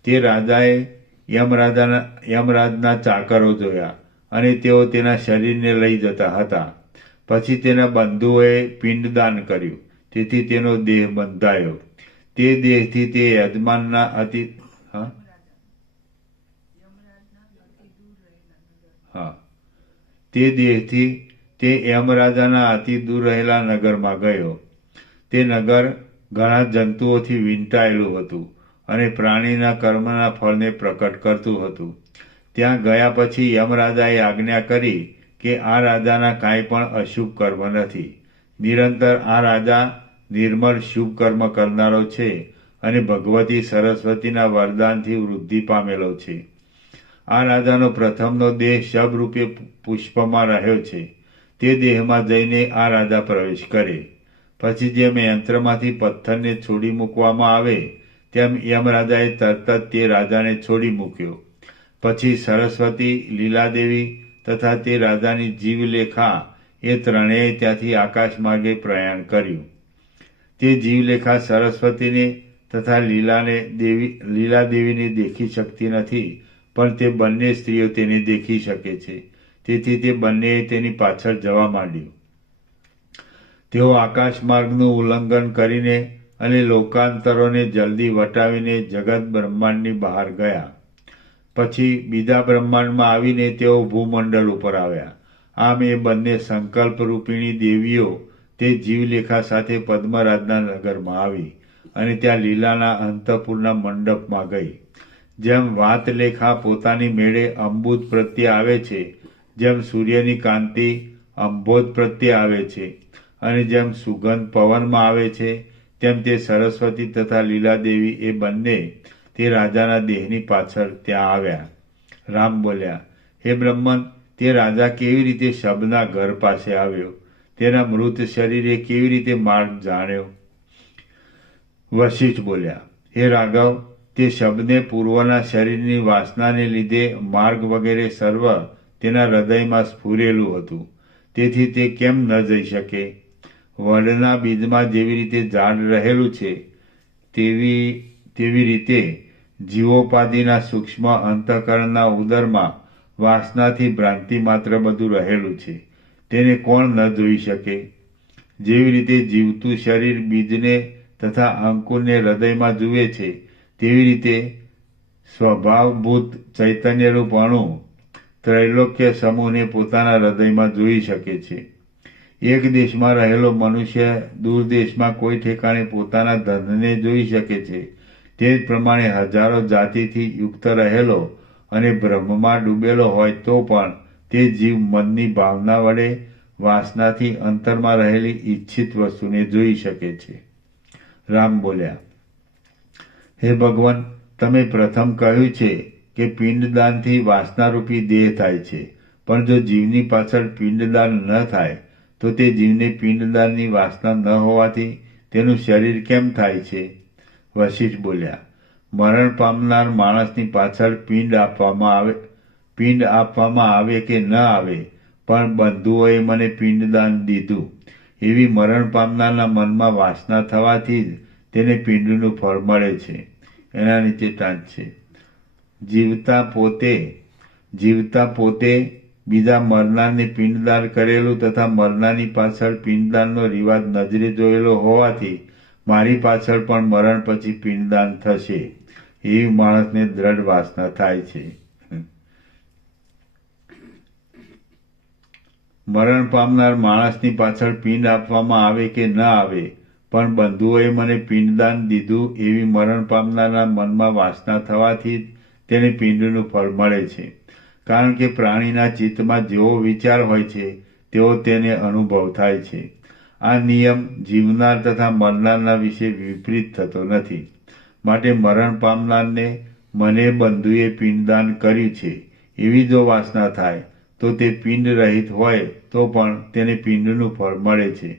તે રાજાએ યમરાજના ચાકરો જોયા અને તેઓ તેના શરીરને લઈ જતા હતા. પછી તેના બંધુઓએ પિંડદાન કર્યું, તેથી તેનો દેહ બંધાયો. તે દેહથી તે યજમાનના અતિ તે દેહથી તે યમરાજાના અતિ દૂર રહેલા નગરમાં ગયો. તે નગર ઘણા જંતુઓથી વીંટાયેલું હતું અને પ્રાણીના કર્મના ફળને પ્રકટ કરતું હતું. ત્યાં ગયા પછી યમરાજાએ આજ્ઞા કરી કે આ રાજાના કાંઈ પણ અશુભ કર્મ નથી. નિરંતર આ રાજા નિર્મળ શુભ કર્મ કરનારો છે અને ભગવતી સરસ્વતીના વરદાનથી વૃદ્ધિ પામેલો છે. આ રાજાનો પ્રથમનો દેહ શબરૂપે પુષ્પમાં રહ્યો છે. તે દેહમાં જઈને આ રાજા પ્રવેશ કરે. પછી જેમ યંત્રમાંથી પથ્થરને છોડી મૂકવામાં આવે તેમ યમરાજાએ તરત જ તે રાજાને છોડી મૂક્યો. પછી સરસ્વતી, લીલાદેવી તથા તે રાજાની જીવલેખા એ ત્રણેય ત્યાંથી આકાશ માર્ગે પ્રયાણ કર્યું. તે જીવલેખા સરસ્વતીને તથા લીલાદેવીને દેખી શકતી નથી, પણ તે બંને સ્ત્રીઓ તેને દેખી શકે છે. તેથી તે બંનેએ તેની પાછળ જવા માંડ્યું. તેઓ આકાશ માર્ગનું ઉલ્લંઘન કરીને અને લોકાંતરોને જલ્દી વટાવીને જગત બ્રહ્માંડની બહાર ગયા. પછી બીજા બ્રહ્માંડમાં આવીને તેઓ ભૂમંડળ ઉપર આવ્યા. આમ એ બંને સંકલ્પ રૂપિણી દેવીઓ તે જીવલેખા સાથે પદ્મરાજના નગરમાં આવી અને ત્યાં લીલાના અંતઃપુરના મંડપમાં ગઈ. જેમ વાતલેખા પોતાની મેળે અંબુદ પ્રત્યે આવે છે, જેમ સૂર્યની કાંતિ અંબોધ પ્રત્યે આવે છે અને જેમ સુગંધ પવનમાં આવે છે, તેમ તે સરસ્વતી તથા લીલાદેવી એ બંને તે રાજાના દેહની પાછળ ત્યાં આવ્યા. રામ બોલ્યા, હે બ્રહ્મન, તે રાજા કેવી રીતે શબના ઘર પાસે આવ્યો? તેના મૃત શરીરે કેવી રીતે માર્ગ જાણ્યો? વશિષ્ઠ બોલ્યા, હે રાઘવ, તે શબને પૂર્વના શરીરની વાસનાને લીધે માર્ગ વગેરે સર્વ તેના હૃદયમાં સ્ફુરેલું હતું. તેથી તે કેમ ન જઈ શકે? વડના બીજમાં જેવી રીતે ઝાડ રહેલું છે તેવી રીતે જીવોપાધિના સૂક્ષ્મ અંતઃકરણના ઉદરમાં વાસનાથી ભ્રાંતિ માત્ર બધું રહેલું છે. તેને કોણ ન જોઈ શકે? જેવી રીતે જીવતું શરીર બીજને તથા અંકુરને હૃદયમાં જુએ છે, તેવી રીતે સ્વભાવભૂત ચૈતન્યરૂપ અણુ ત્રૈલોક્ય સમૂહને પોતાના હૃદયમાં જોઈ શકે છે. એક દેશમાં રહેલો મનુષ્ય દૂર દેશમાં કોઈ ઠેકાણે પોતાના ધનને જોઈ શકે છે. તે જ પ્રમાણે હજારો જાતિથી યુક્ત રહેલો અને બ્રહ્મમાં ડૂબેલો હોય તો પણ તે જીવ મનની ભાવના વડે વાસનાથી અંતરમાં રહેલી ઈચ્છિત વસ્તુને જોઈ શકે છે. રામ બોલ્યા, હે ભગવાન, તમે પ્રથમ કહ્યું છે કે પિંડદાનથી વાસનારૂપી દેહ થાય છે, પણ જો જીવની પાછળ પિંડદાન ન થાય તો તે જીવને પિંડદાનની વાસના ન હોવાથી તેનું શરીર કેમ થાય છે? વશિષ્ઠ બોલ્યા, મરણ પામનાર માણસની પાછળ પિંડ આપવામાં આવે કે ન આવે, પણ બંધુઓએ મને પિંડદાન દીધું, એવી મરણ પામનારના મનમાં વાસના થવાથી જ તેને પિંડનું ફળ મળે છે. એના નીચે ટાંચ છે. જીવતા પોતે બીજા મરનારને પિંડદાન કરેલું તથા મરનારની પાછળ પિંડદાનનો રિવાજ નજરે જોયેલો હોવાથી મારી પાછળ પણ મરણ પછી પિંડદાન થશે, એવી માણસને દ્રઢ વાસના થાય છે. મરણ પામનાર માણસની પાછળ પિંડ આપવામાં આવે કે ન આવે, પણ બંધુઓએ મને પિંડદાન દીધું, એવી મરણ પામનારના મનમાં વાસના થવાથી જ તેને પિંડનું ફળ મળે છે. કારણ કે પ્રાણીના ચિત્તમાં જેવો વિચાર હોય છે તેવો તેને અનુભવ થાય છે. આ નિયમ જીવનાર તથા મરનારના વિશે વિપરીત થતો નથી. માટે મરણ પામનારને મને બંધુએ પિંડદાન કર્યું છે એવી જો વાસના થાય તો તે પિંડ રહિત હોય તો પણ તેને પિંડનું ફળ મળે છે.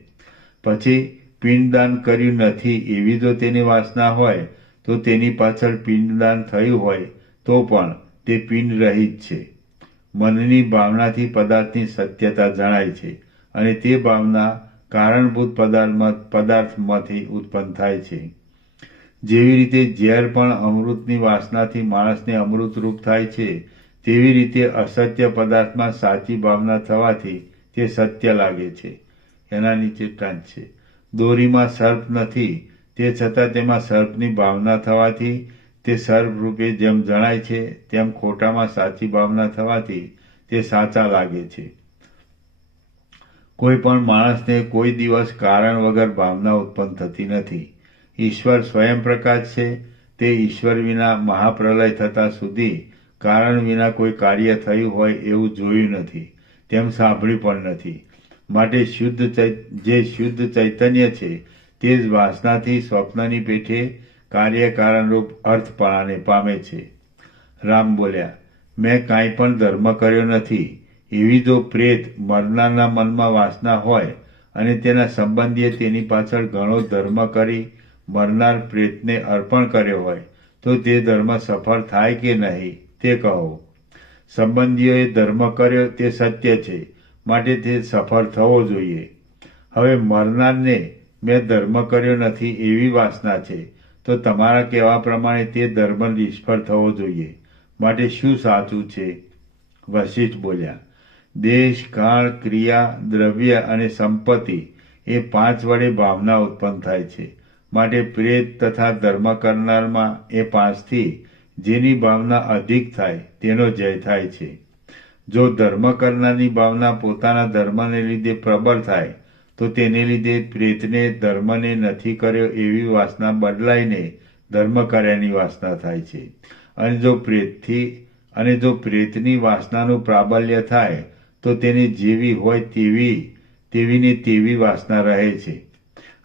પછી પિંડદાન કર્યું નથી એવી જો તેની વાસના હોય તો તેની પાછળ પિંડદાન થયું હોય તો પણ તે પિંડ રહિત છે. મનની ભાવનાથી પદાર્થની સત્યતા જણાય છે અને તે ભાવના કારણભૂત પદાર્થમાંથી ઉત્પન્ન થાય છે. જેવી રીતે ઝેર પણ અમૃતની વાસનાથી માણસને અમૃતરૂપ થાય છે, તેવી રીતે અસત્ય પદાર્થમાં સાચી ભાવના થવાથી તે સત્ય લાગે છે. એના નીચે ટાંચ છે. દોરીમાં સર્પ નથી, તે છતાં તેમાં સર્પની ભાવના થવાથી તે સર્પ રૂપે જેમ જણાય છે, તેમ ખોટામાં સાચી ભાવના થવાથી તે સાચા લાગે છે. કોઈ પણ માણસને કોઈ દિવસ કારણ વગર ભાવના ઉત્પન્ન થતી નથી. ઈશ્વર સ્વયં પ્રકાશ છે. તે ઈશ્વર વિના મહાપ્રલય થતા સુધી કારણ વિના કોઈ કાર્ય થયું હોય એવું જોયું નથી, તેમ સાંભળ્યું પણ નથી. માટે જે શુદ્ધ ચૈતન્ય છે તે જ વાસનાથી સ્વપ્નની પેઠે કાર્યકારણરૂપ અર્થપણાને પામે છે. રામ બોલ્યા, મેં કાંઈ પણ ધર્મ કર્યો નથી. એવી જો પ્રેત મરનારના મનમાં વાસના હોય અને તેના સંબંધીએ તેની પાછળ ઘણો ધર્મ કરી મરનાર પ્રેતને અર્પણ કર્યો હોય તો તે ધર્મ સફળ થાય કે નહીં તે કહો. સંબંધીઓએ ધર્મ કર્યો તે સત્ય છે, માટે તે સફળ થવો જોઈએ. હવે મરનારને મેં ધર્મ કર્યો નથી એવી વાસના છે, તો તમારા કહેવા પ્રમાણે તે ધર્મ નિષ્ફળ થવો જોઈએ. માટે શું સાચું છે? વશિષ્ઠ બોલ્યા, દેશ, કાળ, ક્રિયા, દ્રવ્ય અને સંપત્તિ એ 5 વડે ભાવના ઉત્પન્ન થાય છે. માટે પ્રેત તથા ધર્મ કરનારમાં એ 5થી જેની ભાવના અધિક થાય તેનો જય થાય છે. જો ધર્મ કરનારની ભાવના પોતાના ધર્મને લીધે પ્રબળ થાય તો તેને લીધે પ્રેતને ધર્મને નથી કર્યો એવી વાસના બદલાઈને ધર્મ કર્યાની વાસના થાય છે. અને જો પ્રેતની વાસનાનું પ્રાબલ્ય થાય તો તેને જેવી હોય તેવીને તેવી વાસના રહે છે.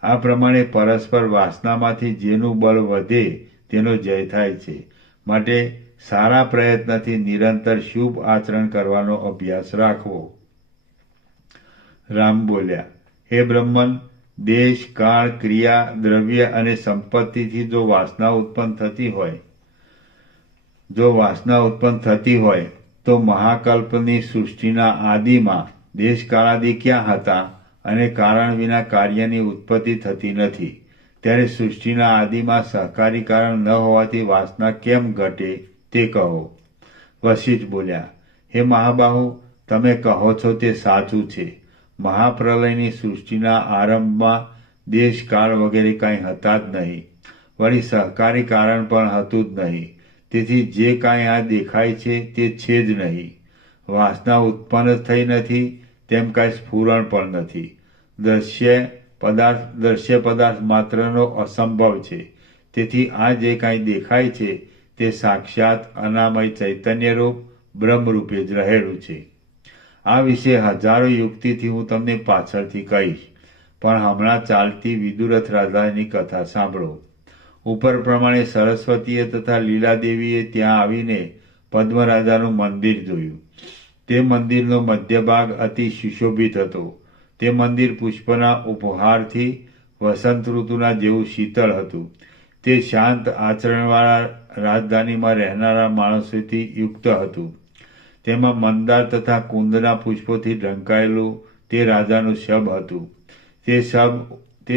આ પ્રમાણે પરસ્પર વાસનામાંથી જેનું બળ વધે તેનો જય થાય છે. માટે સારા પ્રયત્નથી નિરંતર શુભ આચરણ કરવાનો અભ્યાસ રાખવો. રામ બોલ્યા, હે બ્રહ્મન, દેશ, કાળ, ક્રિયા, દ્રવ્ય અને સંપત્તિથી જો વાસના ઉત્પન્ન થતી હોય તો મહાકલ્પની સૃષ્ટિના આદિમાં દેશકાળાદિ ક્યાં હતા અને કારણ વિના કાર્યની ઉત્પત્તિ થતી નથી. ત્યારે સૃષ્ટિના આદિમાં સહકારી કારણ ન હોવાથી વાસના કેમ ઘટે તે કહો. વશિષ્ઠ બોલ્યા, હે મહાબાહુ, તમે કહો છો તે સાચું છે. મહાપ્રલયની સૃષ્ટિના આરંભમાં દેશ, કાળ વગેરે કાંઈ હતા જ નહીં. વળી સહકારી કારણ પણ હતું જ નહીં. તેથી જે કાંઈ આ દેખાય છે તે છે જ નહીં. વાસના ઉત્પન્ન જ થઈ નથી, તેમ કાંઈ સ્ફુરણ પણ નથી. દ્રશ્ય પદાર્થ માત્રનો અસંભવ છે. તેથી આ જે કાંઈ દેખાય છે તે સાક્ષાત અનામય ચૈતન્યરૂપ બ્રહ્મરૂપે જ રહેલું છે. આ વિશે હજારો યુક્તિથી હું તમને પાછળથી કહીશ, પણ હમણાં ચાલતી વિદુરથ રાજાની કથા સાંભળો. ઉપર પ્રમાણે સરસ્વતીએ તથા લીલાદેવીએ ત્યાં આવીને પદ્મરાજાનું મંદિર જોયું. તે મંદિરનો મધ્ય ભાગ અતિ સુશોભિત હતો. તે મંદિર પુષ્પના ઉપહારથી વસંત ઋતુના જેવું શીતળ હતું. તે શાંત આચરણવાળા રાજધાનીમાં રહેનારા માણસોથી યુક્ત હતું. તેમાં મંદાર તથા કુંદના પુષ્પોથી ઢંકાયેલું તે રાજાનું શબ હતું. તે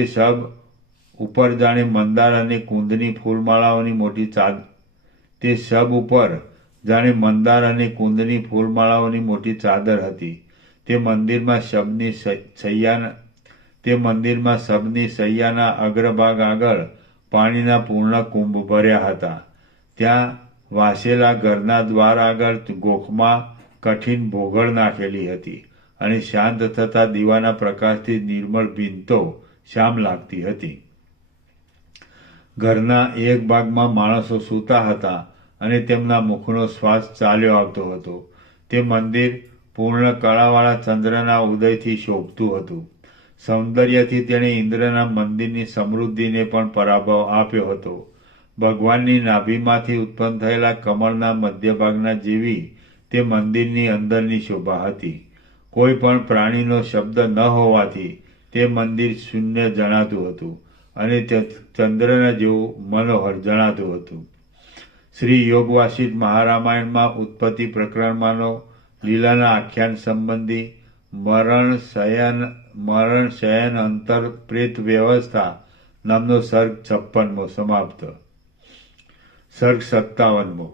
શબ ઉપર જાણે મંદાર અને કુંદની ફૂલમાળાઓની મોટી ચાદર હતી. તે મંદિરમાં શબની શૈયાના અગ્રભાગ આગળ પાણીના પૂર્ણ કુંભ ભર્યા હતા. ત્યાં વાસેલા ઘરના દ્વાર આગળ ગોખમાં કઠિન ભોગળ નાખેલી હતી અને શાંત થતા દીવાના પ્રકાશથી નિર્મળ ભીંતો શ્યામ લાગતી હતી. ઘરના એક ભાગમાં માણસો સૂતા હતા અને તેમના મુખનો શ્વાસ ચાલ્યો આવતો હતો. તે મંદિર પૂર્ણ કળાવાળા ચંદ્રના ઉદયથી શોભતું હતું. સૌંદર્યથી તેણે ઇન્દ્રના મંદિરની સમૃદ્ધિને પણ પરાભવ આપ્યો હતો. ભગવાનની નાભીમાંથી ઉત્પન્ન થયેલા કમળના મધ્યભાગના જેવી તે મંદિરની અંદરની શોભા હતી. કોઈ પણ પ્રાણીનો શબ્દ ન હોવાથી તે મંદિર શૂન્ય જણાતું હતું અને ચંદ્રના જેવું મનોહર જણાતું હતું. શ્રી યોગ વાસિષ્ઠ મહારામાયણમાં ઉત્પત્તિ પ્રકરણમાંનો લીલાના આખ્યાન સંબંધી મરણ શયન અંતર પ્રેત વ્યવસ્થા નામનો સર્ગ 56મો સમાપ્ત. સર્ગ 57મો.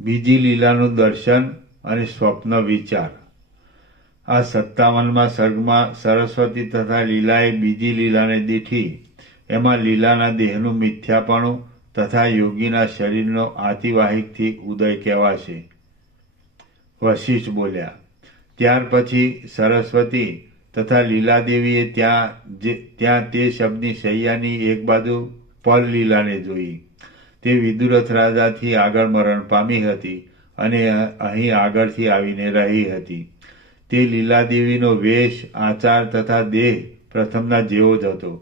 બીજી લીલાનું દર્શન અને સ્વપ્ન વિચાર. આ 57માં સર્ગમાં સરસ્વતી તથા લીલાએ બીજી લીલાને દીઠી. એમાં લીલાના દેહનું મિથ્યાપણું તથા યોગીના શરીરનો આતિવાહિકથી ઉદય કહેવાશે. વશિષ્ઠ બોલ્યા, ત્યાર પછી સરસ્વતી તથા લીલાદેવીએ ત્યાં તે શબ્દની શૈયાની એક બાજુ પર લીલાને જોઈ. તે વિદુરથ રાજાથી આગળ મરણ પામી હતી અને અહીં આગળથી આવીને રહી હતી. તે લીલાદેવીનો વેશ, આચાર તથા દેહ પ્રથમના જેવો જ હતો.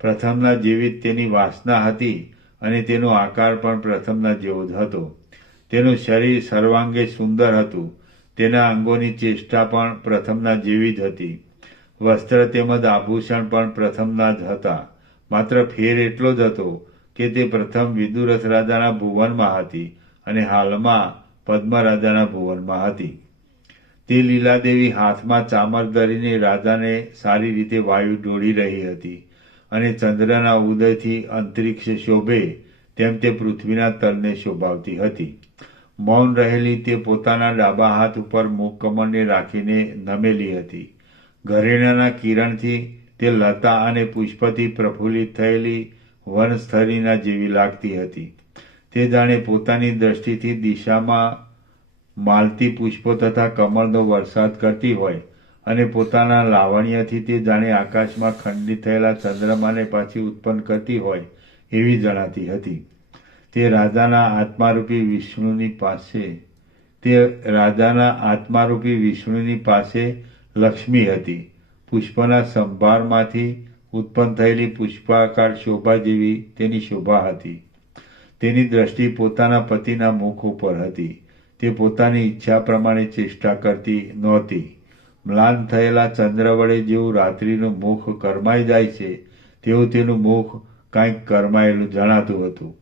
પ્રથમના જેવી જ તેની વાસના હતી અને તેનો આકાર પણ પ્રથમના જેવો જ હતો. તેનું શરીર સર્વાંગે સુંદર હતું. તેના અંગોની ચેષ્ટા પણ પ્રથમના જેવી જ હતી. વસ્ત્ર તેમજ આભૂષણ પણ પ્રથમના જ હતા. માત્ર ફેર એટલો જ હતો કે તે પ્રથમ વિદુરથ રાજાના ભુવનમાં હતી અને હાલમાં પદ્મ રાજાના ભુવનમાં હતી. તે લીલાદેવી હાથમાં ચામર ધરીને રાજાને સારી રીતે વાયુ ઢોળી રહી હતી અને ચંદ્રના ઉદયથી અંતરિક્ષ શોભે તેમ તે પૃથ્વીના તલને શોભાવતી હતી. મૌન રહેલી તે પોતાના ડાબા હાથ ઉપર મુખકમળને રાખીને નમેલી હતી. ઘરેણાના કિરણથી તે લતા અને પુષ્પથી પ્રફુલ્લિત થયેલી વનસ્થળીના જેવી લાગતી હતી. તે જાણે પોતાની દ્રષ્ટિથી દિશામાં માલતી પુષ્પો તથા કમળનો વરસાદ કરતી હોય અને પોતાના લાવણ્યથી તે જાણે આકાશમાં ખંડિત થયેલા ચંદ્રમાને પાછી ઉત્પન્ન કરતી હોય એવી જણાતી હતી. તે રાજાના આત્મારૂપી વિષ્ણુની પાસે લક્ષ્મી હતી. પુષ્પના સંભારમાંથી ઉત્પન્ન થયેલી પુષ્પાકાર શોભા જેવી તેની શોભા હતી. તેની દ્રષ્ટિ પોતાના પતિના મુખ ઉપર હતી. તે પોતાની ઈચ્છા પ્રમાણે ચેષ્ટા કરતી નહોતી. મ્લાન થયેલા ચંદ્ર વડે જેવું રાત્રિનું મુખ કરમાઈ જાય છે તેવું તેનું મુખ કાંઈક કરમાયેલું જણાતું હતું.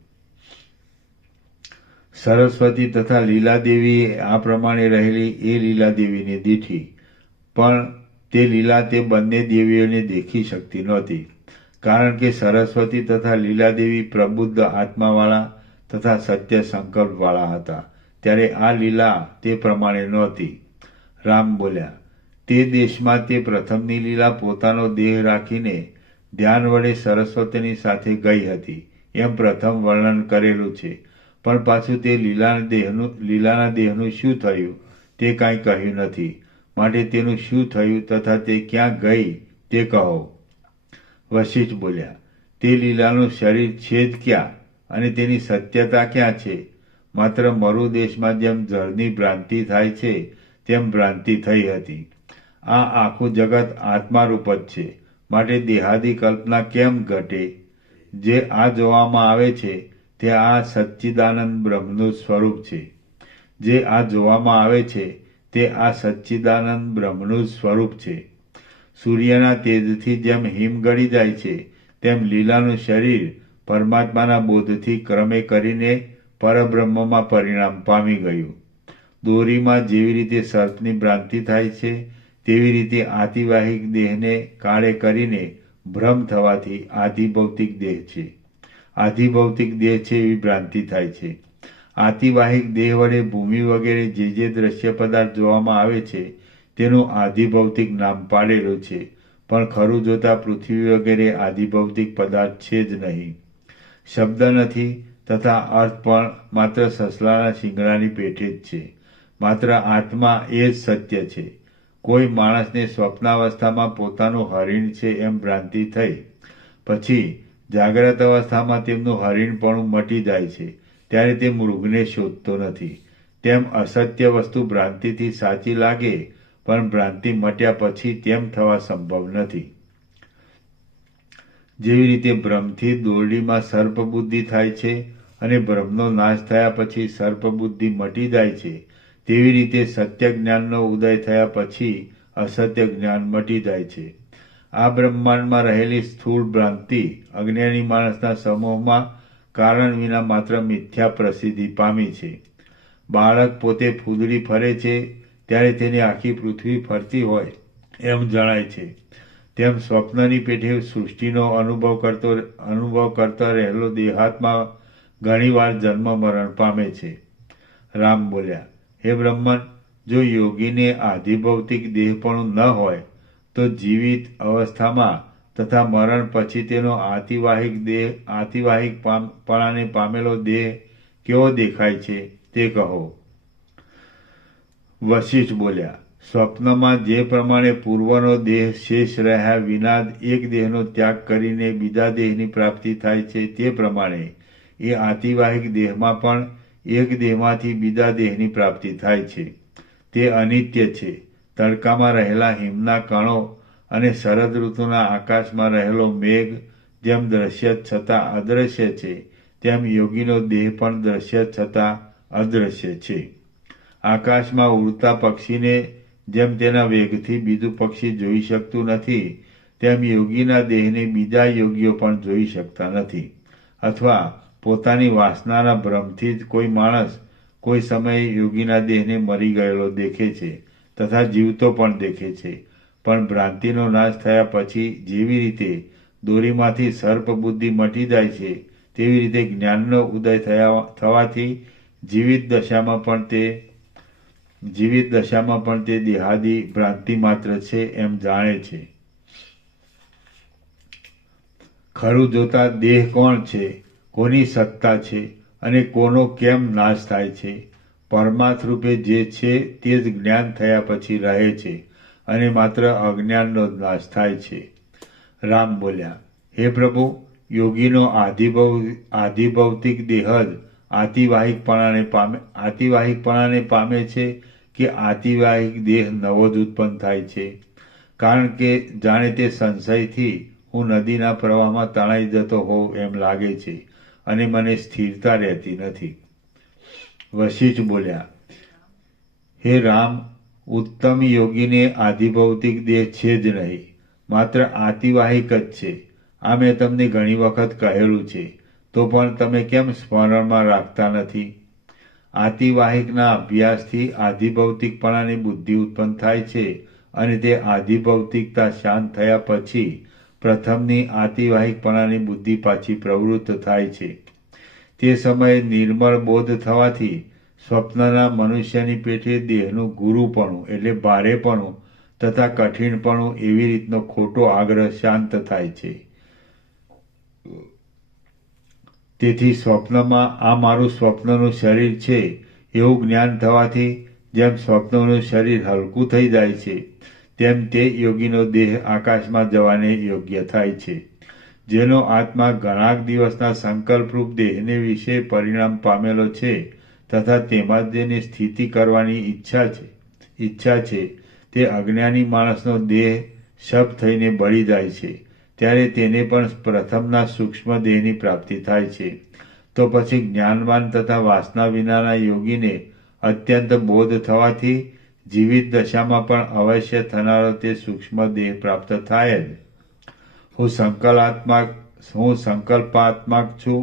સરસ્વતી તથા લીલાદેવીએ આ પ્રમાણે રહેલી એ લીલાદેવીને દીઠી, પણ તે લીલા તે બંને દેવીઓને દેખી શકતી નહોતી. કારણ કે સરસ્વતી તથા લીલાદેવી પ્રબુદ્ધ આત્માવાળા તથા સત્ય સંકલ્પવાળા હતા. ત્યારે આ લીલા તે પ્રમાણે નહોતી. રામ બોલ્યા, તે દેશમાં તે પ્રથમની લીલા પોતાનો દેહ રાખીને ધ્યાન વડે સરસ્વતીની સાથે ગઈ હતી એમ પ્રથમ વર્ણન કરેલું છે. પણ પાછું તે લીલાના દેહનું શું થયું તે કાંઈ કહ્યું નથી. માટે તેનું શું થયું તથા તે ક્યાં ગઈ તે કહો. વશિષ્ઠ બોલ્યા, તે લીલાનું શરીર છે જ ક્યાં અને તેની સત્યતા ક્યાં છે? માત્ર મરુ દેશમાં જેમ જળની ભ્રાંતિ થાય છે તેમ ભ્રાંતિ થઈ હતી. આ આખું જગત આત્મારૂપ જ છે. માટે દેહાદી કલ્પના કેમ ઘટે? જે આ જોવામાં આવે છે તે આ સચ્ચિદાનંદ બ્રહ્મનું સ્વરૂપ છે. જે આ જોવામાં આવે છે તે આ સચ્ચિદાનંદ બ્રહ્મનું સ્વરૂપ છે. સૂર્યના તેજથી જેમ હિમ ગળી જાય છે તેમ લીલાનું શરીર પરમાત્માના બોધથી ક્રમે કરીને પરબ્રહ્મમાં પરિણામ પામી ગયું. દોરીમાં જેવી રીતે સર્પની ભ્રાંતિ થાય છે તેવી રીતે આતિવાહિક દેહને કાળે કરીને ભ્રમ થવાથી આધિભૌતિક દેહ છે. આધિભૌતિક દેહ છે એવી ભ્રાંતિ થાય છે. આતિવાહિક દેહ વડે ભૂમિ વગેરે જે દ્રશ્ય પદાર્થ જોવામાં આવે છે તેનું આધિભૌતિક નામ પાડેલું છે. પણ ખરું જોતા પૃથ્વી વગેરે આધિભૌતિક પદાર્થ છે જ નહીં. શબ્દ નથી તથા અર્થ પણ માત્ર સસલાના શિંગડાની પેઠે જ છે. માત્ર આત્મા એ જ સત્ય છે. કોઈ માણસને સ્વપ્નાવસ્થામાં પોતાનું હરિણ છે એમ ભ્રાંતિ થઈ, પછી જાગ્રત અવસ્થામાં તેમનું હરિણપણું મટી જાય છે ત્યારે તે મૃગને શોધતો નથી. તેમ અસત્ય વસ્તુ ભ્રાંતિથી સાચી લાગે પણ ભ્રાંતિ મટ્યા પછી તેમ થવા સંભવ નથી. જેવી રીતે ભ્રમથી દોરડીમાં સર્પબુદ્ધિ થાય છે અને ભ્રમનો નાશ થયા પછી સર્પબુદ્ધિ મટી જાય છે, તેવી રીતે સત્ય જ્ઞાનનો ઉદય થયા પછી અસત્ય જ્ઞાન મટી જાય છે. આ બ્રહ્માંડમાં રહેલી સ્થૂળ ભ્રાંતિ અજ્ઞાની માણસના સમૂહમાં કારણ વિના માત્ર મિથ્યા પ્રસિદ્ધિ પામી છે. બાળક પોતે ફૂદડી ફરે છે ત્યારે તેની આખી પૃથ્વી ફરતી હોય એમ જણાય છે. તેમ સ્વપ્નની પેઠે સૃષ્ટિનો અનુભવ કરતો રહેલો દેહાત્મા ઘણીવાર જન્મ મરણ પામે છે. રામ બોલ્યા, હે બ્રહ્મન, જો યોગીને આધિભૌતિક દેહપણું ન હોય તો જીવિત અવસ્થામાં તથા મરણ પછી તેનો આતિવાહિકપણાને પામેલો દેહ કેવો દેખાય છે તે કહો. વશિષ્ઠ બોલ્યા, સ્વપ્નમાં જે પ્રમાણે પૂર્વનો દેહ શેષ રહ્યા વિના એક દેહનો ત્યાગ કરીને બીજા દેહની પ્રાપ્તિ થાય છે તે પ્રમાણે એ આતિવાહિક દેહમાં પણ એક દેહમાંથી બીજા દેહની પ્રાપ્તિ થાય છે. તે અનિત્ય છે. તડકામાં રહેલા હિમના કણો અને શરદ ઋતુના આકાશમાં રહેલો મેઘ જેમ દ્રશ્ય છતાં અદ્રશ્ય છે, તેમ યોગીનો દેહ પણ દ્રશ્ય છતાં અદ્રશ્ય છે. આકાશમાં ઉડતા પક્ષીને જેમ તેના વેગથી બીજું પક્ષી જોઈ શકતું નથી, તેમ યોગીના દેહને બીજા યોગીઓ પણ જોઈ શકતા નથી. અથવા પોતાની વાસનાના ભ્રમથી જ કોઈ માણસ કોઈ સમયે યોગીના દેહને મરી ગયેલો દેખે છે તથા જીવતો પણ દેખે છે. પણ ભ્રાંતિનો નાશ થયા પછી જેવી રીતે દોરીમાંથી સર્પ બુદ્ધિ મટી જાય છે, તેવી રીતે જ્ઞાનનો ઉદય થવાથી જીવિત દશામાં પણ તે દેહાદી ભ્રાંતિ માત્ર છે એમ જાણે છે. ખરું જોતા દેહ કોણ છે, કોની સત્તા છે અને કોનો કેમ નાશ થાય છે? પરમાર્થ રૂપે જે છે તે જ જ્ઞાન થયા પછી રહે છે અને માત્ર અજ્ઞાનનો જ નાશ થાય છે. રામ બોલ્યા, હે પ્રભુ, યોગીનો આધિભૌતિક દેહ જ આતિવાહિકપણાને પામે છે કે આતિવાહિક દેહ નવો જ ઉત્પન્ન થાય છે? કારણ કે જાણે તે સંશયથી હું નદીના પ્રવાહમાં તણાઈ જતો હોઉં એમ લાગે છે અને મને સ્થિરતા રહેતી નથી. વશિષ્ઠ બોલ્યા, હે રામ, ઉત્તમ યોગીને આધિભૌતિક દેહ છે જ નહીં, માત્ર આતિવાહિક જ છે. આ મેં તમને ઘણી વખત કહેલું છે, તો પણ તમે કેમ સ્મરણમાં રાખતા નથી? આતિવાહિકના અભ્યાસથી આધિભૌતિકપણાની બુદ્ધિ ઉત્પન્ન થાય છે અને તે આધિભૌતિકતા શાંત થયા પછી પ્રથમની આતિવાહિકપણાની બુદ્ધિ પાછી પ્રવૃત્ત થાય છે. તે સમયે નિર્મળ બોધ થવાથી સ્વપ્નના મનુષ્યની પેઠે દેહનું ગુરુપણું એટલે ભારેપણું તથા કઠિનપણું એવી રીતનો ખોટો આગ્રહ શાંત થાય છે. તેથી સ્વપ્નમાં આ મારું સ્વપ્નનું શરીર છે એવું જ્ઞાન થવાથી જેમ સ્વપ્નનું શરીર હલકું થઈ જાય છે, તેમ તે યોગીનો દેહ આકાશમાં જવાને યોગ્ય થાય છે. જેનો આત્મા ઘણા દિવસના સંકલ્પરૂપ દેહને વિશે પરિણામ પામેલો છે તથા તેમાં જ જેની સ્થિતિ કરવાની ઈચ્છા છે, તે અજ્ઞાની માણસનો દેહ શબ થઈને બળી જાય છે, ત્યારે તેને પણ પ્રથમના સૂક્ષ્મ દેહની પ્રાપ્તિ થાય છે. તો પછી જ્ઞાનવાન તથા વાસના વિનાના યોગીને અત્યંત બોધ થવાથી જીવિત દશામાં પણ અવશ્ય થનારો તે સૂક્ષ્મ દેહ પ્રાપ્ત થાય જ. હું સંકલ્પાત્મક છું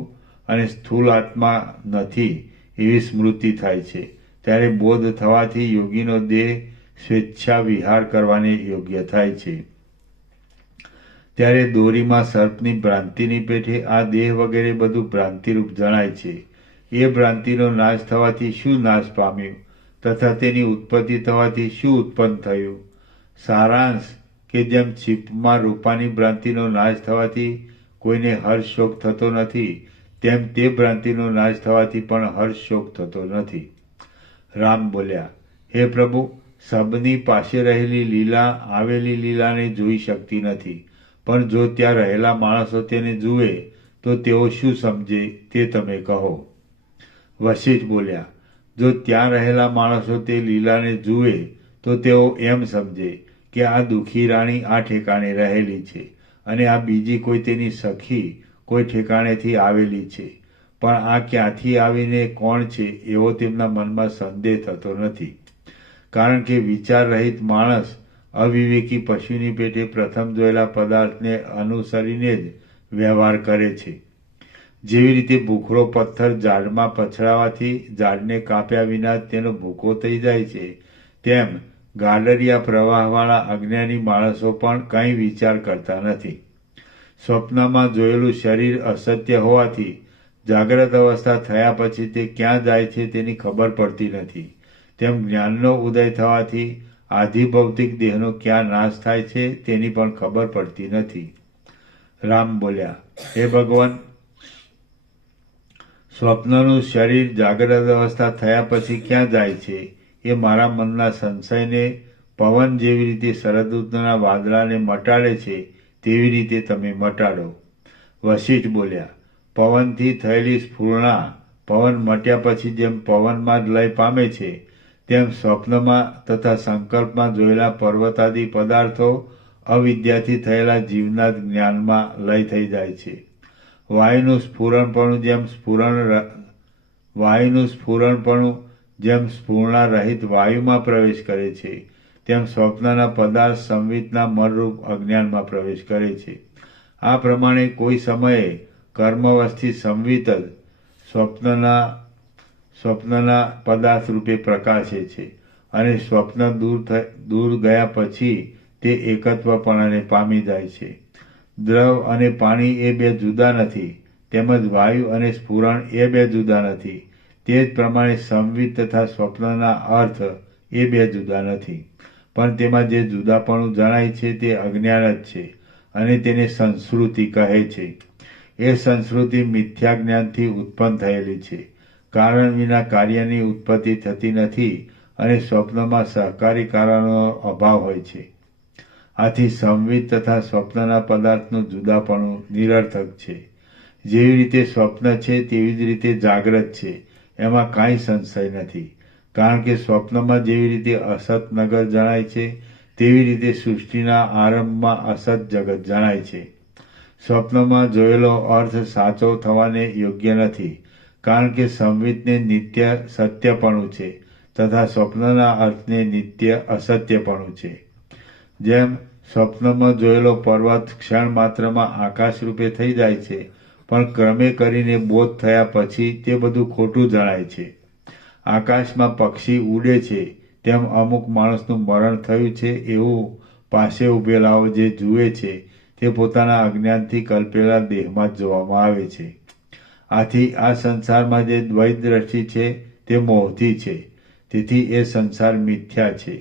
અને સ્થૂલ આત્મા નથી એવી સ્મૃતિ થાય છે. ત્યારે બોધ થવાથી યોગીનો દેહ સ્વેચ્છા વિહાર કરવાને યોગ્ય થાય છે. ત્યારે દોરીમાં સર્પની ભ્રાંતિની પેઠે આ દેહ વગેરે બધું ભ્રાંતિરૂપ જણાય છે. એ ભ્રાંતિનો નાશ થવાથી શું નાશ પામ્યું તથા તેની ઉત્પત્તિ થવાથી શું ઉત્પન્ન થયું? સારાંશ કે જેમ છીપમાં રૂપાની ભ્રાંતિનો નાશ થવાથી કોઈને હર્ષ શોક થતો નથી, તેમ તે ભ્રાંતિનો નાશ થવાથી પણ હર્ષ શોક થતો નથી. રામ બોલ્યા, હે પ્રભુ, સબની પાસે રહેલી લીલા આવેલી લીલાને જોઈ શકતી નથી, પણ જો ત્યાં રહેલા માણસો તેને જુએ તો તેઓ શું સમજે તે તમે કહો. વશિષ્ઠ બોલ્યા, જો ત્યાં રહેલા માણસો તે લીલાને જુએ તો તેઓ એમ સમજે કે આ દુઃખી રાણી આ ઠેકાણે રહેલી છે અને આ બીજી કોઈ તેની સખી કોઈ ઠેકાણેથી આવેલી છે, પણ આ ક્યાંથી આવીને કોણ છે એવો તેમના મનમાં સંદેહ થતો નથી. કારણ કે વિચાર રહિત માણસ અવિવેકી પશુની પેટે પ્રથમ જોયેલા પદાર્થને અનુસરીને જ વ્યવહાર કરે છે. જેવી રીતે ભૂખરો પથ્થર ઝાડમાં પછડાવાથી ઝાડને કાપ્યા વિના તેનો ભૂકો થઈ જાય છે, તેમ ગાડરિયા પ્રવાહવાળા અજ્ઞાની માણસો પણ કંઈ વિચાર કરતા નથી. સ્વપ્નમાં જોયેલું શરીર અસત્ય હોવાથી જાગ્રત અવસ્થા થયા પછી તે ક્યાં જાય છે તેની ખબર પડતી નથી. તેમ જ્ઞાનનો ઉદય થવાથી આધિભૌતિક દેહનો ક્યાં નાશ થાય છે તેની પણ ખબર પડતી નથી. રામ બોલ્યા, હે ભગવાન, સ્વપ્નનું શરીર જાગ્રત અવસ્થા થયા પછી ક્યાં જાય છે એ મારા મનના સંશયને પવન જેવી રીતે શરદૃતુના વાદળાને મટાડે છે તેવી રીતે તમે મટાડો. વશિષ્ઠ બોલ્યા, પવનથી થયેલી સ્ફૂર્ણા પવન મટ્યા પછી જેમ પવનમાં જ લય પામે છે તેમ સ્વપ્નમાં તથા સંકલ્પમાં જોયેલા પર્વતાદી પદાર્થો અવિદ્યાથી થયેલા જીવના જ્ઞાનમાં લય થઈ જાય છે. વાયુનું સ્ફુરણપણું જેમ સ્ફૂર્ણા રહિત વાયુમાં પ્રવેશ કરે છે તેમ સ્વપ્નના પદાર્થ સંવિતના મનરૂપ અજ્ઞાનમાં પ્રવેશ કરે છે. આ પ્રમાણે કોઈ સમયે કર્મવશથી સંવિત જ સ્વપ્નના પદાર્થ રૂપે પ્રકાશે છે અને સ્વપ્ન દૂર ગયા પછી તે એકત્વપણાને પામી જાય છે. દ્રવ અને પાણી એ બે જુદા નથી, તેમજ વાયુ અને સ્ફુરણ એ બે જુદા નથી. તે જ પ્રમાણે સંવિત તથા સ્વપ્નના અર્થ એ બે જુદા નથી, પણ તેમાં જે જુદાપણું જણાય છે તે અજ્ઞાન જ છે અને તેને સંસ્કૃતિ કહે છે. એ સંસ્કૃતિ મિથ્યા જ્ઞાનથી ઉત્પન્ન થયેલી છે. કારણ વિના કાર્યની ઉત્પત્તિ થતી નથી અને સ્વપ્નમાં સહકારી કારણોનો અભાવ હોય છે. આથી સંવિત તથા સ્વપ્નના પદાર્થનું જુદાપણું નિરર્થક છે. જેવી રીતે સ્વપ્ન છે તેવી જ રીતે જાગ્રત છે, એમાં કાંઈ સંશય નથી. કારણ કે સ્વપ્નમાં જેવી રીતે અસત નગર જણાય છે તેવી રીતે સૃષ્ટિના આરંભમાં અસત જગત જણાય છે. સ્વપ્નમાં જોયેલો અર્થ સાચો થવાને યોગ્ય નથી, કારણ કે સંવિતને નિત્ય સત્યપણું છે તથા સ્વપ્નના અર્થને નિત્ય અસત્યપણું છે. જેમ સ્વપ્નમાં જોયેલો પર્વત ક્ષણ માત્રમાં આકાશ રૂપે થઈ જાય છે, પણ ક્રમે કરીને બોધ થયા પછી તે બધું ખોટું જણાય છે. આકાશમાં પક્ષી ઉડે છે તેમ અમુક માણસનું મરણ થયું છે એવું પાસે ઉભેલાઓ જે જુએ છે તે પોતાના અજ્ઞાનથી કલ્પેલા દેહમાં જ જોવામાં આવે છે. આથી આ સંસારમાં જે દ્વૈત દ્રષ્ટિ છે તે મોહથી છે, તેથી એ સંસાર મિથ્યા છે.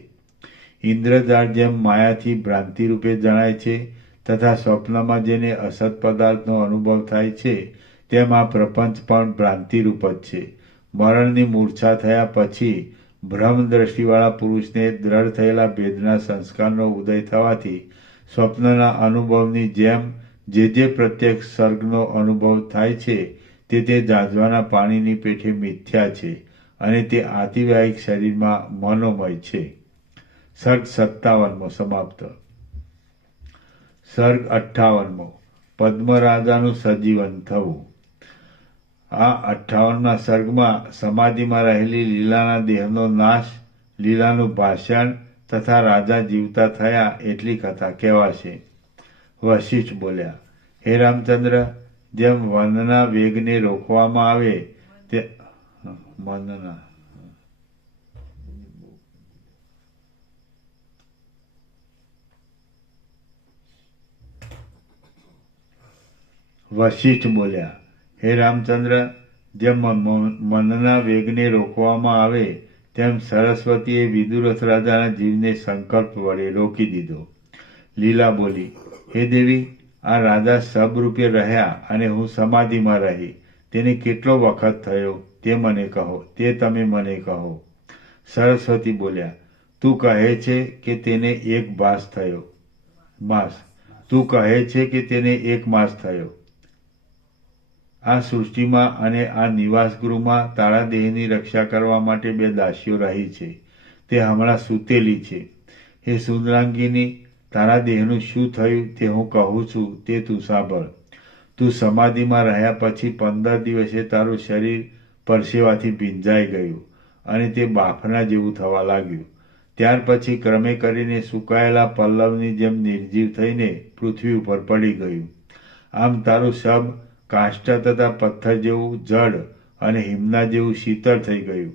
ઇન્દ્રજાળ જેમ માયાથી ભ્રાંતિ રૂપે જણાય છે તથા સ્વપ્નમાં જેને અસત પદાર્થનો અનુભવ થાય છે તેમ આ પ્રપંચ પણ ભ્રાંતિરૂપ જ છે. મરણની મૂર્છા થયા પછી ભ્રમ દ્રષ્ટિવાળા પુરુષને દ્રઢ થયેલા ભેદના સંસ્કારનો ઉદય થવાથી સ્વપ્નના અનુભવની જેમ જે પ્રત્યક્ષ સર્ગનો અનુભવ થાય છે તે જાજવાના પાણીની પેઠે મિથ્યા છે અને તે આતિવાહિક શરીરમાં મનોમય છે. સર્ગ 57મો સમાપ્ત. સર્ગ 58મો પદ્મરાજાનું સજીવન થવું. આ 58મા સર્ગમાં સમાધિમાં રહેલી લીલાના દેહનો નાશ, લીલાનું ભાષણ તથા રાજા જીવતા થયા એટલી કથા કહેવાશે. વશિષ્ઠ બોલ્યા, હે રામચંદ્ર, જેમ વનના વેગને રોકવામાં આવે તે વશિષ્ઠ બોલ્યા, હે રામચંદ્ર, જેમ મનના વેગને રોકવામાં આવે તેમ સરસ્વતીએ વિદુરથ રાજાના જીવને સંકલ્પ વડે રોકી દીધો. લીલા બોલી, હે દેવી, આ રાજા સબરૂપે રહ્યા અને હું સમાધિમાં રહી, તેને કેટલો વખત થયો તે તમે મને કહો. સરસ્વતી બોલ્યા, તું કહે છે કે તેને એક માસ થયો. આ સૃષ્ટિમાં અને આ નિવાસગૃહમાં તારા દેહની રક્ષા કરવા માટે 2 દાસીઓ રહી છે, તે હમણાં સૂતેલી છે. હે સુંદરાંગીની, તારા દેહનું શું થયું તે હું કહું છું તે તું સાંભળ. તું સમાધિમાં રહ્યા પછી 15 દિવસે તારું શરીર પરસેવાથી ભીંજાઈ ગયું અને તે બાફના જેવું થવા લાગ્યું. ત્યાર પછી ક્રમે કરીને સુકાયેલા પલ્લવની જેમ નિર્જીવ થઈને પૃથ્વી ઉપર પડી ગયું. આમ તારું શબ કાષ્ઠ તથા પથ્થર જેવું જડ અને હિમના જેવું શીતળ થઈ ગયું.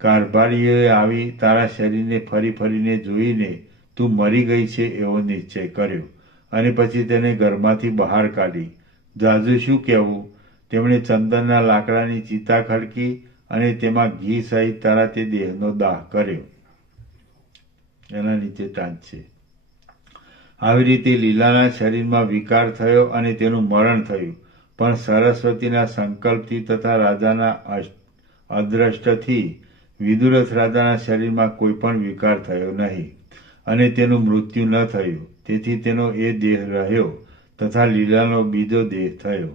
કારભારીઓએ આવી તારા શરીરને ફરીને જોઈને તું મરી ગઈ છે એવો નિશ્ચય કર્યો અને પછી તેને ઘરમાંથી બહાર કાઢી. જાજુ શું કહેવું, તેમણે ચંદનના લાકડાની ચિતા ખડકી અને તેમાં ઘી સહિત તારા તે દેહનો દાહ કર્યો. એના નીચે ટાંચ છે. આવી રીતે લીલાના શરીરમાં વિકાર થયો અને તેનું મરણ થયું. પણ સરસ્વતીના સંકલ્પથી તથા રાજાના અદ્રષ્ટથી વિદુરથ રાજાના શરીરમાં કોઈ પણ વિકાર થયો નહીં અને તેનું મૃત્યુ ન થયું. તેથી તેનો એ દેહ રહ્યો તથા લીલાનો બીજો દેહ થયો.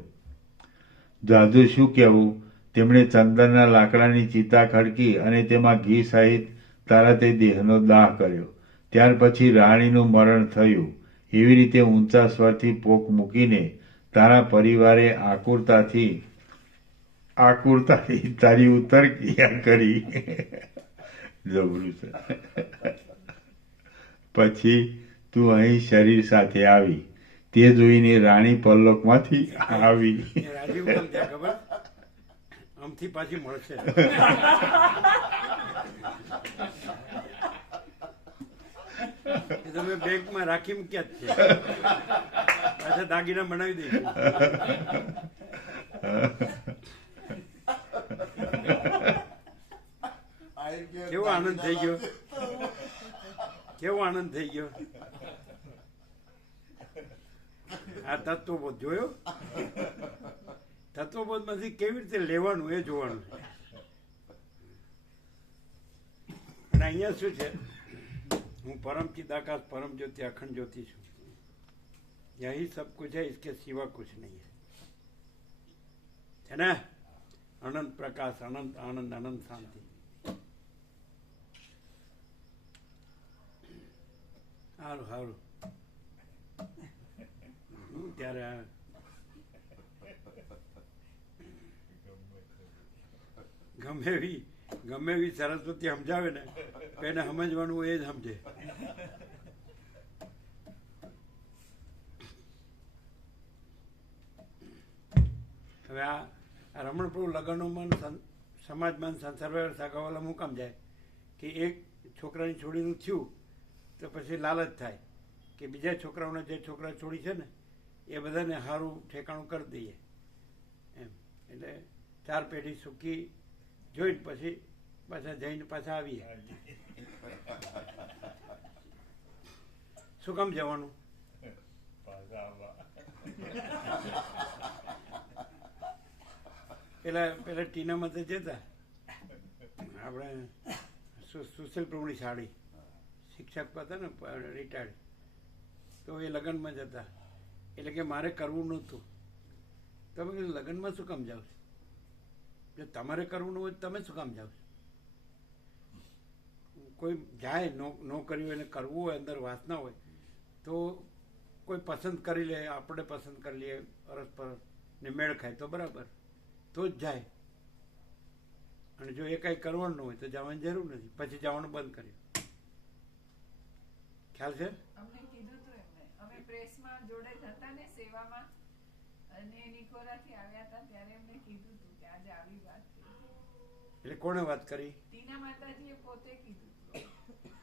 જાદુ શું કહેવું? તેમણે ચંદનના લાકડાની ચિતા ખડકી અને તેમાં ઘી સહિત તારા તે દેહનો દાહ કર્યો. ત્યાર પછી રાણીનું મરણ થયું. એવી રીતે ઊંચા સ્વરથી પોક મૂકીને તારા પરિવારે આકુરતાથી તારી ઉત્તર ક્રિયા કરી. જબરું છે. પછી તું અહીં શરીર સાથે આવી. તે જોઈને રાણી પરલોકમાંથી આવી. રાજીવ કેમ ત્યાં ખબર આમથી પાછી મળશે. એ તમે બેંકમાં રાખી મૂક્યા જ છે. પાછા દાગીના બનાવી દઈશું. કેવો આનંદ થઈ ગયો, કેવો આનંદ થઈ ગયો. આ તત્વબોધ જોયો? તત્વબોધમાંથી કેવી રીતે લેવાનું એ જોવાનું છે. અને અહીંયા શું છે, હું परम चिदाकाश परम ज्योति अखंड ज्योति છું. यही सब कुछ है, इसके सिवा कुछ नहीं है ना. अनंत प्रकाश, अनंत आनंद, अनंत शांति. સારું સારું. ત્યારે ગમે એવી સરસ્વતી સમજાવે ને એને સમજવાનું એ જ સમજે. હવે આ રમણ પ્રભુ લગ્નોમાં સમાજમાં સંસાર વ્યવહાર સાગાવાલા મુકામ જાય કે એક છોકરાની છોડીનું થયું તો પછી લાલચ થાય કે બીજા છોકરાઓને જે છોકરા છોડી છે ને એ બધાને સારું ઠેકાણું કરી દઈએ એમ. એટલે 4 પેઢી સુખી જોઈને પછી પાછા જઈને પાછા આવીએ. શું કામ જવાનું? પેલા ટીનામાં તો જતા આપણે સુશીલ પ્રભુની સાડી, શિક્ષક હતા ને રિટાયર્ડ, તો એ લગ્નમાં જતા. એટલે કે મારે કરવું નહોતું. તમે કીધું લગ્નમાં શું કામ જાવ છો? જો તમારે કરવું ન હોય તમે શું કામ જાવ છો? કોઈ જાય નોકરી હોય ને કરવું હોય, અંદર વાસના હોય તો કોઈ પસંદ કરી લે, આપણે પસંદ કરી લઈએ પરસ્પર ને મેળ ખાય તો બરાબર, તો જ જાય. અને જો એ કાંઈ કરવાનું ન હોય તો જવાની જરૂર નથી. પછી જવાનું બંધ કર્યું. ખ્યાલ છે? અમને કીધું હતું એમને. અમે પ્રેસમાં જોડે જ હતા ને સેવામાં, અને નિકોલાથી આવ્યા હતા ત્યારે એમને કીધું હતું કે આજે આવી વાત કરી. એટલે કોણે વાત કરી? ટીના માતાજીએ પોતે કીધું હતું.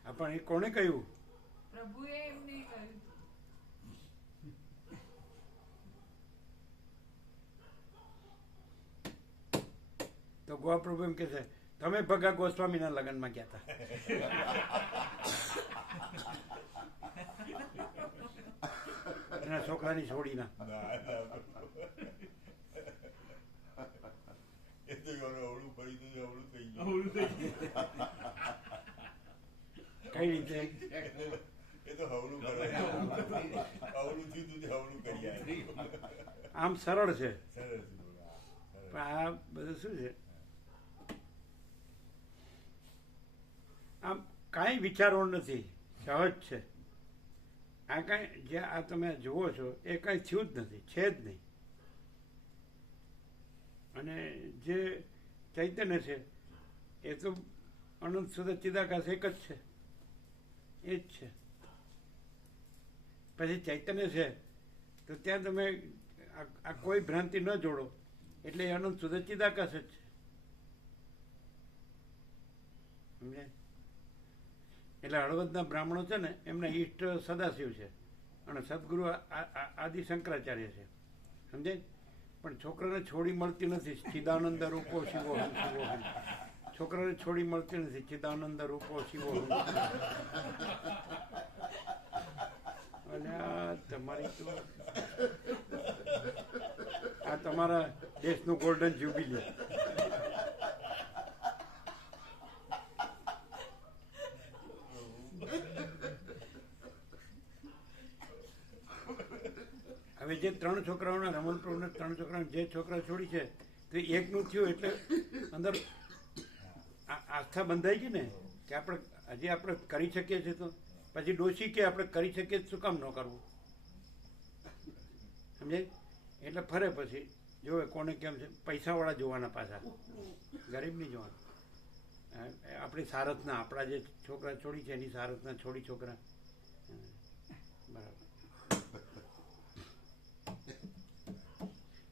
હા, પણ એ કોણે કહ્યું? પ્રભુએ એમને કહ્યું હતું. તો ગોવા પ્રભુ એમ કે છે તમે ભગા ગોસ્વામીના લગ્નમાં ગયા હતા. એના છોકરાની છોડીના. કઈ રીતે? આમ સરળ છે, પણ આ બધું શું છે, આમ કાંઈ વિચારો નથી, સહજ છે. આ કાંઈ જે આ તમે જુઓ છો એ કાંઈ થયું જ નથી, છે જ નહીં. અને જે ચૈતન્ય છે એ તો અનંત સુધી ચિદાકાશ એક જ છે, એ જ છે. પછી ચૈતન્ય છે તો ત્યાં તમે આ કોઈ ભ્રાંતિ ન જોડો એટલે એ અનંત સુધી ચિદાકાશ જ છે. સમજે? એટલે હળવદના બ્રાહ્મણો છે ને એમના ઈષ્ટ સદાશિવ છે અને સદગુરુ આદિ શંકરાચાર્ય છે. સમજે? પણ છોકરાને છોડી મળતી નથી. ચિદાનંદ રૂપો શિવોહમ શિવોહમ. છોકરાને છોડી મળતી નથી. ચિદાનંદ રૂપો શિવોહમ. અને આ તમારી તો આ તમારા દેશનું ગોલ્ડન જ્યુબિલી. હવે જે 3 છોકરાઓના રમણ પ્રભુના 3 છોકરાઓ જે છોકરા છોડી છે તો એકનું થયું એટલે અંદર આસ્થા બંધાઈ ગઈ ને કે આપણે હજી આપણે કરી શકીએ છીએ. તો પછી ડોશી કે આપણે કરી શકીએ શું કામ ન કરવું, સમજાય? એટલે ફરે પછી જોવે કોને કેમ છે. પૈસાવાળા જોવાના પાછા, ગરીબ નહીં જોવાના. આપણી સારથના આપણા જે છોકરા છોડી છે એની સારથના છોડી છોકરા બરાબર.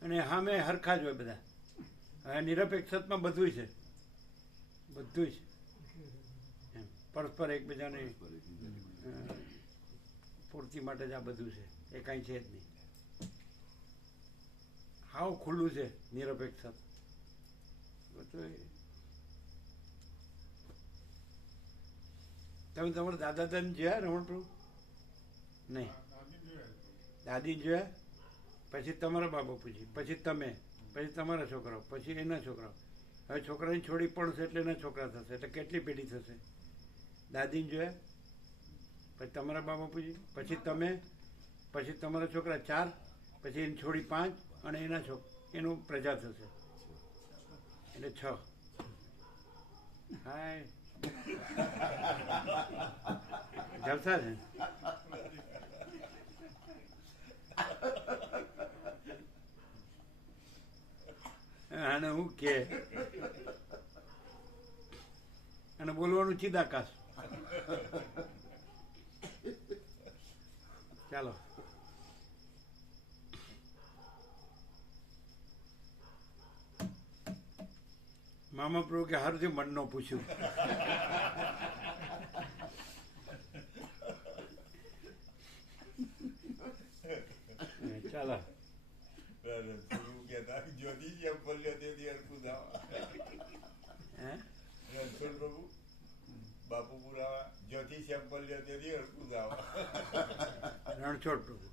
અને હા મેં હરખા જ હોય બધા. હવે નિરપેક્ષતમાં બધું છે, બધું જ એમ પરસ્પર એકબીજાને પૂર્તિ માટે જ આ બધું છે. એ કાંઈ છે જ નહીં. હાવ ખુલ્લું છે નિરપેક્ષત બધું. તમે તમારા દાદા દાદી જોયા રમણપ્રભુ? નહીં. દાદી જોયા, પછી તમારા બા બાપુજી, પછી તમે, પછી તમારા છોકરાઓ, પછી એના છોકરાઓ. હવે છોકરાની છોડી પડશે એટલે એના છોકરા થશે. એટલે કેટલી પેઢી થશે? દાદીને જોયા, પછી તમારા બા બાપુજી, પછી તમે, પછી તમારા છોકરા 4, પછી એની છોડી 5 અને એનું પ્રજા થશે એટલે 6. હાય જલસા છે. આને હું કે અને બોલવાનું ચિદાકાશ. ચાલો મામા પ્રભુ કે હારું થયું મનનો પૂછ્યું. ચાલો બાપુ પુરાવા જ્યોતિ સેમ્પલ રણછોડ પ્રભુ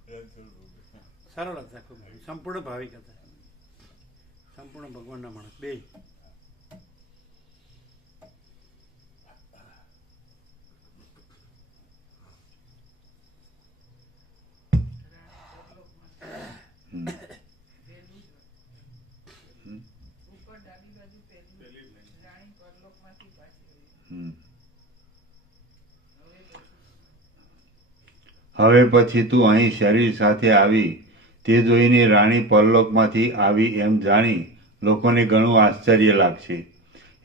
સરળ હતા, ખૂબ સંપૂર્ણ ભાવિક હતા, સંપૂર્ણ ભગવાનના માણસ બે. હવે પછી તું અહીં શરીર સાથે આવી તે જોઈને રાણી પરલોકમાંથી આવી એમ જાણી લોકોને ઘણું આશ્ચર્ય લાગશે.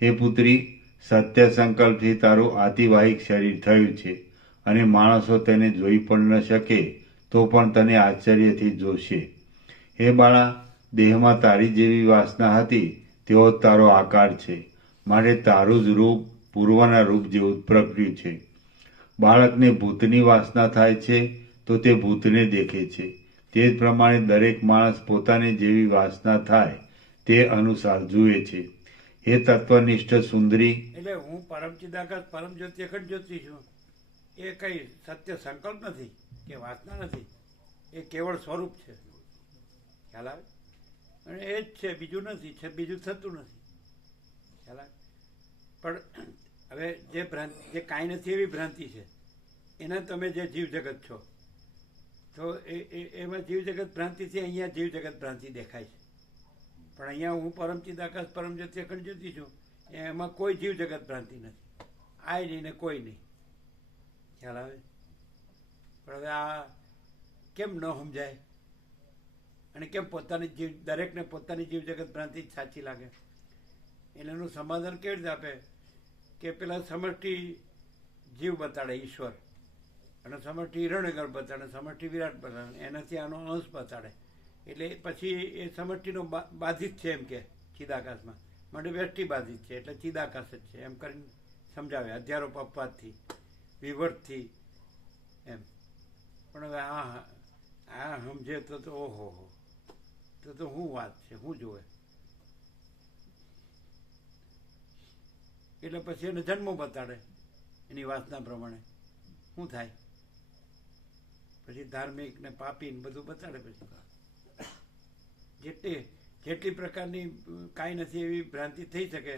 હે પુત્રી, સત્ય સંકલ્પથી તારું આતિવાહિક શરીર થયું છે અને માણસો તેને જોઈ પણ ન શકે તો પણ તને આશ્ચર્યથી જોશે. હે બાળા, દેહમાં તારી જેવી વાસના હતી તેવો તારો આકાર છે, માટે તારું જ રૂપ પૂર્વના રૂપ જેવું પ્રગટ્યું છે. બાળકને ભૂતની વાસના થાય છે તો તે ભૂતને દેખે છે. તે જ પ્રમાણે દરેક માણસ પોતાની જેવી વાસના થાય તે અનુસાર જુએ છે. હે તત્વનિષ્ઠ સુંદરી, એટલે હું પરમ ચિદાકાશ પરમ જ્યોતિ અખંડ જ્યોતિ છું. એ કઈ સત્ય સંકલ્પ નથી કે વાસના નથી, એ કેવળ સ્વરૂપ છે. ખ્યાલ આવે? અને એ જ છે, બીજું નથી, છે બીજું થતું નથી. ખ્યાલ આવે? પણ હવે જે કાંઈ નથી એવી ભ્રાંતિ છે, એના તમે જે જીવ જગત છો તો એમાં જીવ જગત ભ્રાંતિથી અહીંયા જીવ જગત ભ્રાંતિ દેખાય છે. પણ અહીંયા હું પરમ ચિદાકાશ પરમ જ્યોતિ અખંડ જ્યોતિ છું, એમાં કોઈ જીવ જગત ભ્રાંતિ નથી. આય નહીં ને કોઈ નહીં. ખ્યાલ આવે? પણ હવે આ કેમ ન સમજાય અને કેમ પોતાની જીવ દરેકને પોતાની જીવ જગત ભ્રાંતિ જ સાચી લાગે? એનું સમાધાન કેવી રીતે આપે કે પેલા સમષ્ટિ જીવ બતાડે ઈશ્વર, અને સમષ્ટિ હિરણ્યગર્ભ બતાડે, સમષ્ટિ વિરાટ બતાડે, એનાથી આનો અંશ બતાડે. એટલે પછી એ સમષ્ટિનો બાધિત છે એમ કે ચિદાકાશમાં, માટે વ્યષ્ટિ બાધિત છે એટલે ચિદાકાશ જ છે એમ કરીને સમજાવે અધ્યારોપ અપવાદથી વિવર્તથી એમ. પણ હવે આ સમજે તો ઓહો, તો શું વાત છે, શું જોવે? એટલે પછી એને જન્મ બતાડે એની વાસના પ્રમાણે. શું થાય પછી? ધાર્મિક ને પાપી ને બધું બતાડે. પછી જેટલી પ્રકારની કાંઈ નથી એવી ભ્રાંતિ થઈ શકે,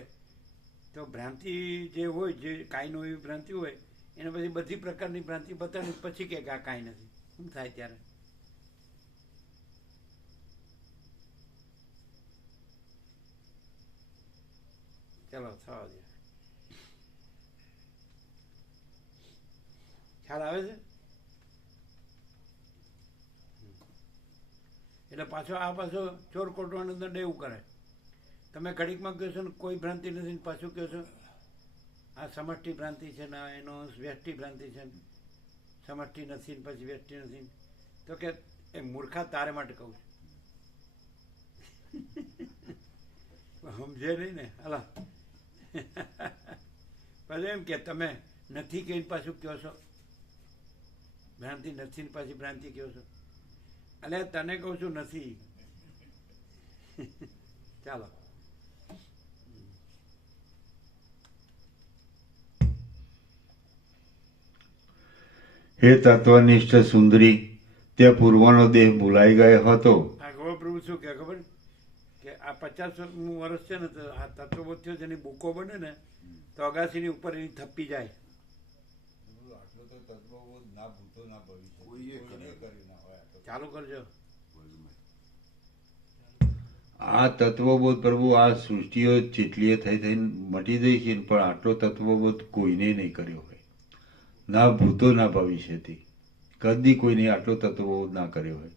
તો ભ્રાંતિ જે હોય, જે કાંઈનો એવી ભ્રાંતિ હોય, એને પછી બધી પ્રકારની ભ્રાંતિ બતાવી પછી કે આ કાંઈ નથી. શું થાય ત્યારે? ચલો થવા દે. ખ્યાલ આવે છે? એટલે પાછો ચોર કોટવાનો દંડ એવું કરે. તમે ઘડીકમાં કહો છો ને કોઈ ભ્રાંતિ નથી, પાછું કહો છો આ સમષ્ટિ ભ્રાંતિ છે ને એનો વ્યષ્ટિ ભ્રાંતિ છે, સમષ્ટિ નથી ને પછી વ્યષ્ટિ નથી. તો કે એ મૂર્ખા તારે માટે કહું છું, સમજે નહીં ને. હાલા પછી એમ કે તમે નથી કહીને પાછું કહો છો ભ્રાંતિ નથી ને પાછી ભ્રાંતિ કહો છો. અલે તને કહું છું નથી. ચાલો. હે તત્વનિષ્ઠ સુંદરી, તે પૂર્વનો દેહ ભૂલાઈ ગયો હતો. આ ગોપ્રભુ શું કે ખબર કે આ 50 વર્ષ છે ને, તો આ તત્વબોધ થયો જેની બુકો બને ને તો અગાસીની ઉપર એની થપ્પી જાય. ચાલુ કરજો. આ તત્વબોધ પ્રભુ, આ સૃષ્ટિઓ જેટલી થઈને મટી ગઈ છે, પણ આટલો તત્વબોધ કોઈને નહીં કર્યો હોય, ના ભૂતો ના ભવિષ્યથી કદી કોઈને આટલો તત્વબોધ ના કર્યો હોય.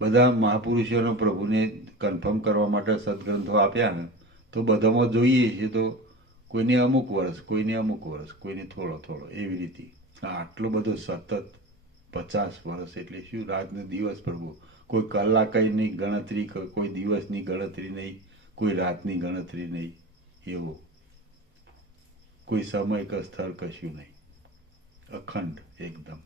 બધા મહાપુરુષોનો પ્રભુને કન્ફર્મ કરવા માટે સદગ્રંથો આપ્યા ને, તો બધામાં જોઈએ છે તો કોઈને અમુક વર્ષ, કોઈને થોડો એવી રીતે. આટલો બધો સતત 50 વર્ષ એટલે શું? રાતનો દિવસ પ્રભુ, કોઈ કલાકની ગણતરી, કોઈ દિવસની ગણતરી નહીં, કોઈ રાતની ગણતરી નહીં, એવો કોઈ સમય કે સ્થળ કશું નહીં, અખંડ એકદમ.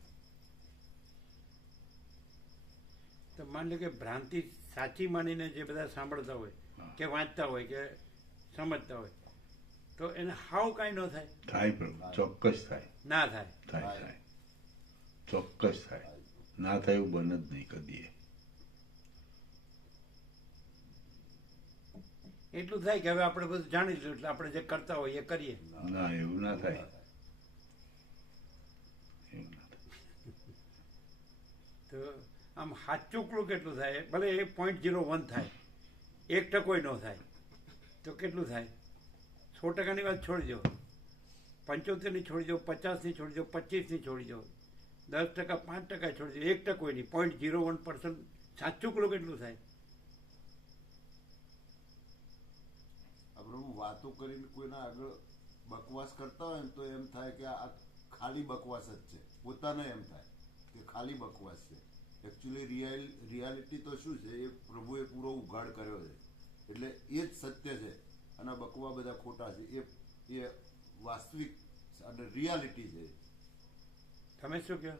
તો માની લો કે ભ્રાંતિ સાચી માનીને જે બધા સાંભળતા હોય કે વાંચતા હોય કે સમજતા હોય, તો એને હાવ કાંઈ ન થાય? થાય પ્રભુ, ચોક્કસ થાય. ના થાય? થાય, ચોક્કસ થાય. ના થાય એવું બને જ નહીં કદી. એટલું થાય કે હવે આપણે બધું જાણી લીધું એટલે આપણે જે કરતા હોય એ કરીએ. ના, એવું ના થાય. તો આમ હાચુકલું કેટલું થાય? ભલે એ 0.01 થાય, 1% ન થાય, તો કેટલું થાય? 100%ની વાત છોડી દો, 75ની છોડી દો, 50ની છોડી દો, 25ની છોડી દો, 10%, 5% છોડી દો, 1% નહીં, 0.01% સાચુકલું કેટલું થાય? આપણે વાતો કરીને કોઈના આગળ બકવાસ કરતા હોય ને તો એમ થાય કે આ ખાલી બકવાસ જ છે. પોતાને એમ થાય કે ખાલી બકવાસ છે. એકચ્યુઅલી રિયાલિટી તો શું છે એ પ્રભુએ પૂરો ઉઘાડ કર્યો છે, એટલે એ જ સત્ય છે અને બકવા બધા ખોટા છે. એ વાસ્તવિક અને રિયાલિટી છે. તમે શું કહો?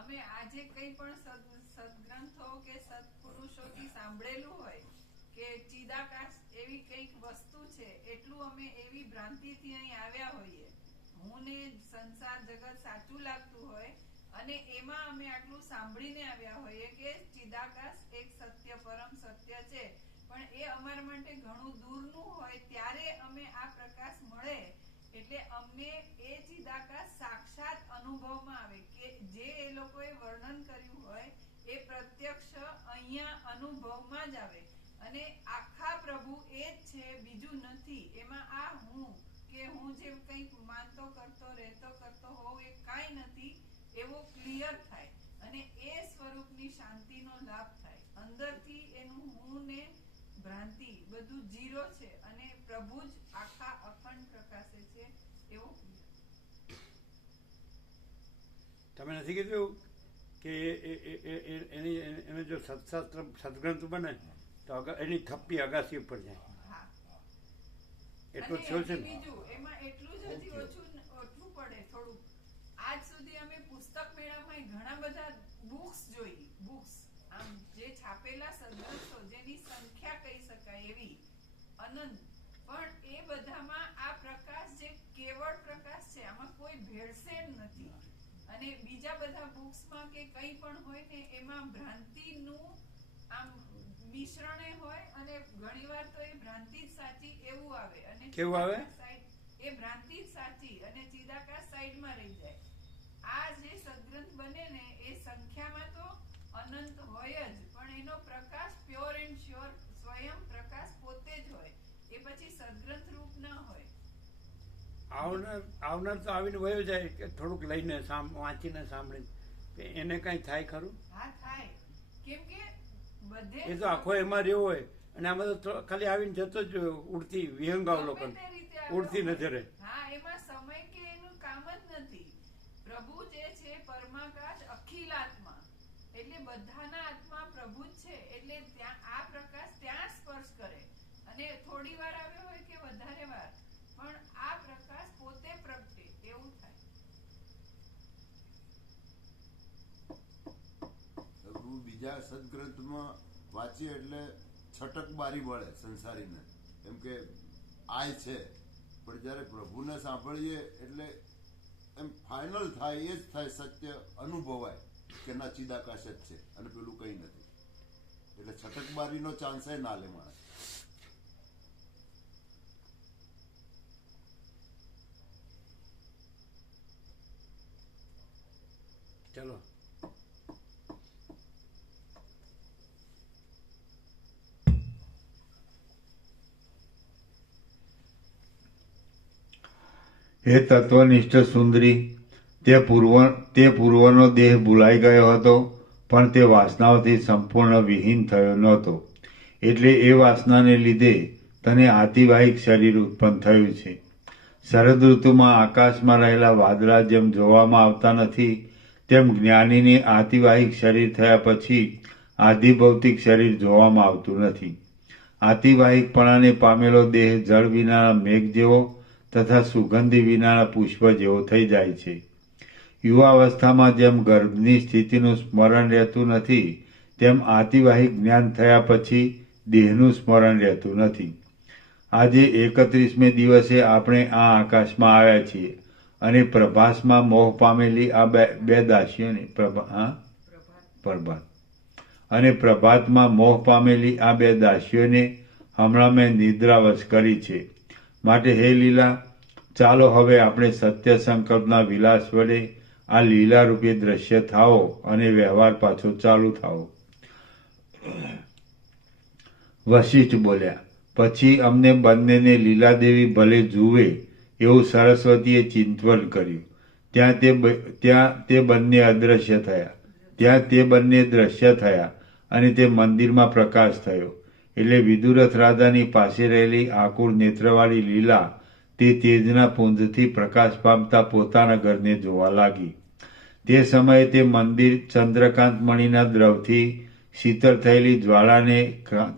અમે આજે કંઈ પણ સદગ્રંથો કે સત્પુરુષોથી સાંભળેલું હોય કે ચિદાકાશ એવી કંઈક વસ્તુ છે, એટલું અમે એવી ભ્રાંતિથી અહીં આવ્યા હોઈએ. હું ને સંસાર જગત સાચું લાગતું હોય અને એમાં અમે આટલું સાંભળીને આવ્યા હોઈએ કે ચિદાકાશ એક સત્ય, પરમ સત્ય છે, પણ એ અમારા માટે ઘણું દૂરનું હોય, ત્યારે અમે આ પ્રકાશ મળે એટલે અમને એ ચિદાકાશ સાક્ષાત અનુભવમાં આવે કે જે એ લોકોએ વર્ણન કર્યું હોય એ પ્રત્યક્ષ અહીંયા અનુભવમાં જ આવે. અને આખા પ્રભુ એ જ છે, બીજું નથી. એમાં આ હું કે હું જે કંઈક માનતો કરતો રહેતો કરતો હોઉં એ કાંઈ નથી એવો ક્લિયર થાય અને એ સ્વરૂપની શાંતિનો લાભ થાય. અંદરથી એનું હું ને ભ્રાંતિ બધું જીરો છે અને પ્રભુ જ આખા અખંડ પ્રકાશે છે એવો ક્લિયર. તમે નથી કીધું કે એને જો સત્શાસ્ત્ર સદગ્રંથ બને તો એની થપ્પી અગાસી ઉપર જાય. એટલું થયું છે ને? બીજું એમાં એટલું જ હજી ઓછું પડે થોડું. આજ સુધી અમે પુસ્તક મેળામાં ઘણા બધા બુક્સ જોઈ, બુક્સ આમ જે છાપેલા સદગ્રંથો જેની સંખ્યા કહી શકાય એવી અનંત, પણ એ બધામાં આ પ્રકાશ જે કેવળ પ્રકાશ છે, આમાં કોઈ ભેળસેળ નથી. અને બીજા બધા બુક્સમાં કે કંઈ પણ હોય ને એમાં ભ્રાંતિનું આમ મિશ્રણે હોય અને ઘણીવાર તો એ ભ્રાંતિ જ સાચી એવું આવે અને કેવું આવે? એ ભ્રાંતિ જ સાચી અને ચિદાકાશ સાઈડમાં રહી જાય. આ જે સદગ્રંથ બને ને એ સંખ્યામાં તો અનંત હોય જ, પણ એનો પ્રકાશ પ્યોર એન્ડ શ્યોર સ્વયં પ્રકાશ પોતે જ હોય. એ પછી સદગ્રંથ રૂપ ન હોય. આવનાર તો આવીને વયો જાય કે થોડુંક લઈને વાંચીને સાંભળીને એને કઈ થાય ખરું? હા થાય, કેમ કે બધે એ તો આખો એમાં રહ્યો હોય અને આમાં તો ખાલી આવીને જતો જ ઉડતી વિહંગાવ લોકો ઉડતી નજરે. હા, એમાં સમય કે એનું કામ જ નથી. પ્રભુ જે છે પરમાકાશ અખિલ આત્મા, એટલે બધાના આત્મા પ્રભુ જ છે. એટલે ત્યાં આ પ્રકાશ ત્યાં સ્પર્શ કરે અને થોડી વાર આવ્યો હોય કે વધારે વાર, પણ આ પ્રકાશ પોતે પ્રગટે એવું થાય. બીજા સદગ્રંથમાં વાંચીએ એટલે છટક બારી મળે સંસારીને, એમ કે આય છે, પણ જ્યારે પ્રભુને સાંભળીએ એટલે એમ ફાઇનલ થાય, એ જ થાય, સત્ય અનુભવાય કે ના ચિદાકાશ જ છે અને પેલું કંઈ નથી. એટલે છટકબારીનો ચાન્સ ના લે માણસ. ચલો હે તત્વનિષ્ઠ સુંદરી, તે પૂર્વનો દેહ ભૂલાઈ ગયો હતો, પણ તે વાસનાઓથી સંપૂર્ણ વિહીન થયો નહોતો. એટલે એ વાસનાને લીધે તને આતિવાહિક શરીર ઉત્પન્ન થયું છે. શરદ ઋતુમાં આકાશમાં રહેલા વાદળા જેમ જોવામાં આવતા નથી, તેમ જ્ઞાનીને આતિવાહિક શરીર થયા પછી આધિભૌતિક શરીર જોવામાં આવતું નથી. આતિવાહિકપણાને પામેલો દેહ જળ વિનાના મેઘ જેવો તથા સુગંધી વિનાના પુષ્પ જેવો થઈ જાય છે. યુવાવસ્થામાં જેમ ગર્ભની સ્થિતિનું સ્મરણ રહેતું નથી, તેમ આતિવાહિક જ્ઞાન થયા પછી દેહનું સ્મરણ રહેતું નથી. આજે 31મે દિવસે આપણે આ આકાશમાં આવ્યા છીએ અને પ્રભાસમાં મોહ પામેલી આ બે દાસીઓને પ્રભાતમાં મોહ પામેલી આ બે દાસીઓને હમણાં મેં નિદ્રાવશ કરી છે. માટે હે લીલા, ચાલો હવે આપણે સત્ય સંકલ્પના વિલાસ વડે આ લીલા રૂપે દ્રશ્ય થાઓ અને વ્યવહાર પાછો ચાલુ થાઓ. વશિષ્ઠ બોલ્યા. પછી અમને બંનેને લીલાદેવી ભલે જુએ એવું સરસ્વતીએ ચિંતવન કર્યું. ત્યાં તે બંને અદ્રશ્ય થયા. ત્યાં તે બંને દ્રશ્ય થયા અને તે મંદિરમાં પ્રકાશ થયો. એટલે વિદુરથ રાજાની પાસે રહેલી આકુળ નેત્રવાળી લીલા તે તેજના પુંજથી પ્રકાશ પામતા પોતાના ઘરને જોવા લાગી. તે સમયે તે મંદિર ચંદ્રકાંત મણિના દ્રવથી શીતળ થયેલી જ્વાળાને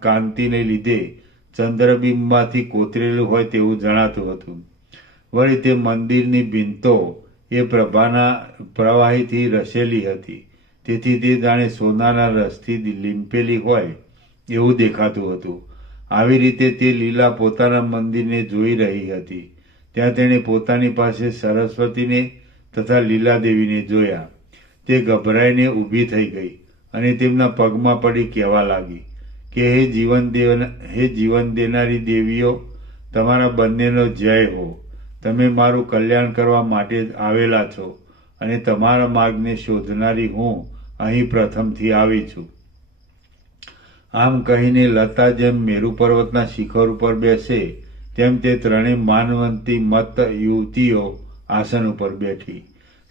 કાંતિને લીધે ચંદ્રબિંબમાંથી કોતરેલું હોય તેવું જણાતું હતું. વળી તે મંદિરની ભીંતો એ પ્રભાના પ્રવાહીથી રસેલી હતી, તેથી તે જાણે સોનાના રસથી લીંપેલી હોય એવું દેખાતું હતું. આવી રીતે તે લીલા પોતાના મંદિરને જોઈ રહી હતી. ત્યાં તેણે પોતાની પાસે સરસ્વતીને તથા લીલાદેવીને જોયા. તે ગભરાઈને ઊભી થઈ ગઈ અને તેમના પગમાં પડી કહેવા લાગી કે હે જીવન દેનારી દેવીઓ, તમારા બંનેનો જય હો. તમે મારું કલ્યાણ કરવા માટે જ આવેલા છો અને તમારા માર્ગને શોધનારી હું અહીં પ્રથમથી આવી છું. આમ કહીને લતા જેમ મેરુ પર્વતના શિખર ઉપર બેસે તેમ તે ત્રણેય માનવંતી મત યુવતીઓ આસન ઉપર બેઠી.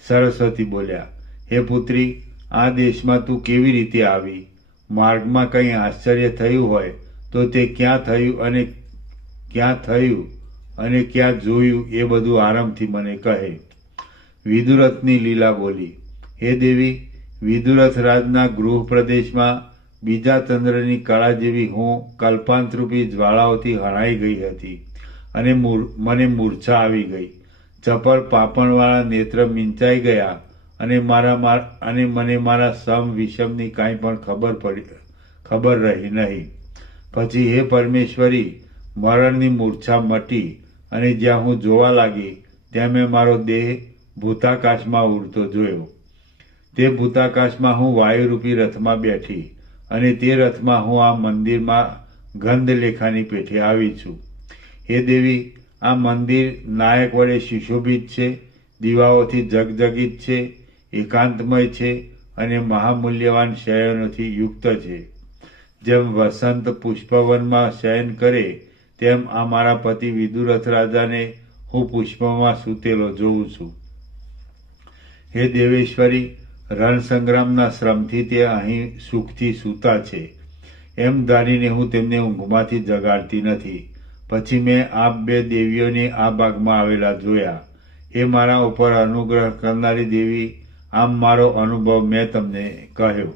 સરસ્વતી બોલ્યા, હે પુત્રી, આ દેશમાં તું કેવી રીતે આવી? માર્ગમાં કંઈ આશ્ચર્ય થયું હોય તો તે ક્યાં થયું અને ક્યાં જોયું એ બધું આરામથી મને કહે. વિદુરથની લીલા બોલી, હે દેવી, વિદુરથ રાજના ગૃહ પ્રદેશમાં બીજા ચંદ્રની કળા જેવી હું કલ્પાંતરૂપી જ્વાળાઓથી હણાઈ ગઈ હતી અને મને મૂર્છા આવી ગઈ. ચપળ પાપણવાળા નેત્ર મીંચાઈ ગયા અને મને મારા સમ વિષમની કાંઈ પણ ખબર રહી નહીં. પછી હે પરમેશ્વરી, મરણની મૂર્છા મટી અને જ્યાં હું જોવા લાગી ત્યાં મેં મારો દેહ ભૂતાકાશમાં ઉડતો જોયો. તે ભૂતાકાશમાં હું વાયુરૂપી રથમાં બેઠી અને તે રથમાં હું આ મંદિરમાં ગંધલેખાની પેઠે આવી છું. હે દેવી, આ મંદિર નાયક વડે સુશોભિત છે, દીવાઓથી જગજગીત છે, એકાંતમય છે અને મહામૂલ્યવાન શયનોથી યુક્ત છે. જેમ વસંત પુષ્પવનમાં શયન કરે તેમ આ મારા પતિ વિદુરથ રાજાને હું પુષ્પમાં સૂતેલો જોઉં છું. હે દેવેશ્વરી, રણસંગ્રામના શ્રમથી તે અહીં સુખથી સૂતા છે એમ ધારીને હું તેમને ઊંઘમાંથી જગાડતી નથી. પછી મેં આપ બે દેવીઓને આ ભાગમાં આવેલા જોયા. એ મારા ઉપર અનુગ્રહ કરનારી દેવી, આમ મારો અનુભવ મેં તમને કહ્યો.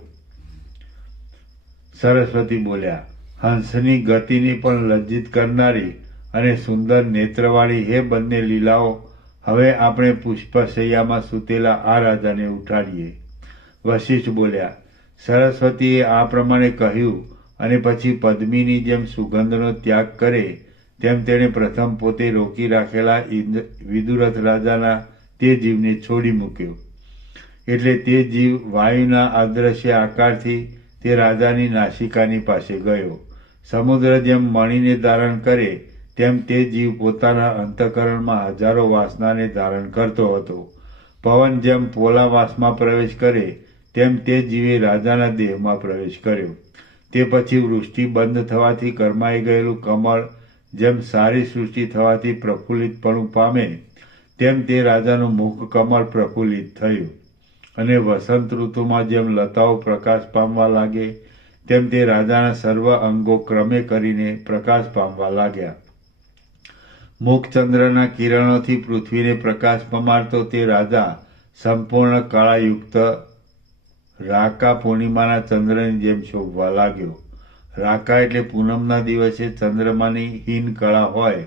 સરસ્વતી બોલ્યા, હંસની ગતિની પણ લજ્જિત કરનારી અને સુંદર નેત્રવાળી હે બંને લીલાઓ, હવે આપણે પુષ્પશૈયામાં સૂતેલા આ રાજાને ઉઠાડીએ. વશિષ્ઠ બોલ્યા, સરસ્વતીએ આ પ્રમાણે કહ્યું અને પછી પદ્મીની જેમ સુગંધનો ત્યાગ કરે તેમ તેણે પ્રથમ પોતે રોકી રાખેલા વિદુરથ રાજાના તે જીવને છોડી મૂક્યો. એટલે તે જીવ વાયુના અદ્રશ્ય આકારથી તે રાજાની નાસિકાની પાસે ગયો. સમુદ્ર જેમ મણીને ધારણ કરે તેમ તે જીવ પોતાના અંતઃકરણમાં હજારો વાસનાને ધારણ કરતો હતો. પવન જેમ પોલા વાસમાં પ્રવેશ કરે તેમ તે જીવે રાજાના દેહમાં પ્રવેશ કર્યો. તે પછી વૃષ્ટિ બંધ થવાથી કરમાઈ ગયેલું કમળ જેમ સારી સૃષ્ટિ થવાથી પ્રફુલ્લિતપણું પામે તેમ તે રાજાનું મુખ કમળ પ્રફુલ્લિત થયું. અને વસંત ઋતુમાં જેમ લતાઓ પ્રકાશ પામવા લાગે તેમ તે રાજાના સર્વ અંગો ક્રમે કરીને પ્રકાશ પામવા લાગ્યા. મુખચંદ્રના કિરણોથી પૃથ્વીને પ્રકાશ પમાડતો તે રાજા સંપૂર્ણ કળાયુક્ત રાકા પૂર્ણિમાના ચંદ્રની જેમ શોભવા લાગ્યો. રાકા એટલે પૂનમના દિવસે ચંદ્રમાની હીન કળા હોય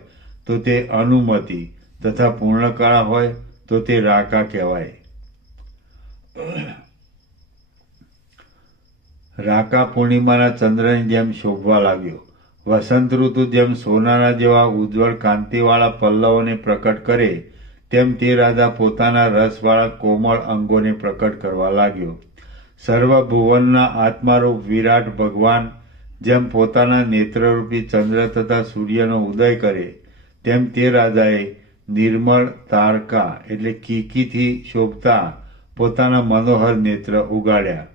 તો તે અનુમતિ તથા પૂર્ણ કળા હોય તો તે રાકા કહેવાય. રાકા પૂર્ણિમાના ચંદ્રની જેમ શોભવા લાગ્યો. વસંત ઋતુ જેમ સોનાના જેવા ઉજ્જવળ કાંતિવાળા પલ્લવોને પ્રકટ કરે તેમ તે રાજા પોતાના રસવાળા કોમળ અંગોને પ્રકટ કરવા લાગ્યો. સર્વ ભુવનના આત્મારૂપ વિરાટ ભગવાન જેમ પોતાના નેત્રરૂપી ચંદ્ર તથા સૂર્યનો ઉદય કરે તેમ તે રાજાએ નિર્મળ તારકા એટલે કીકીથી શોભતા પોતાના મનોહર નેત્ર ઉગાડ્યા.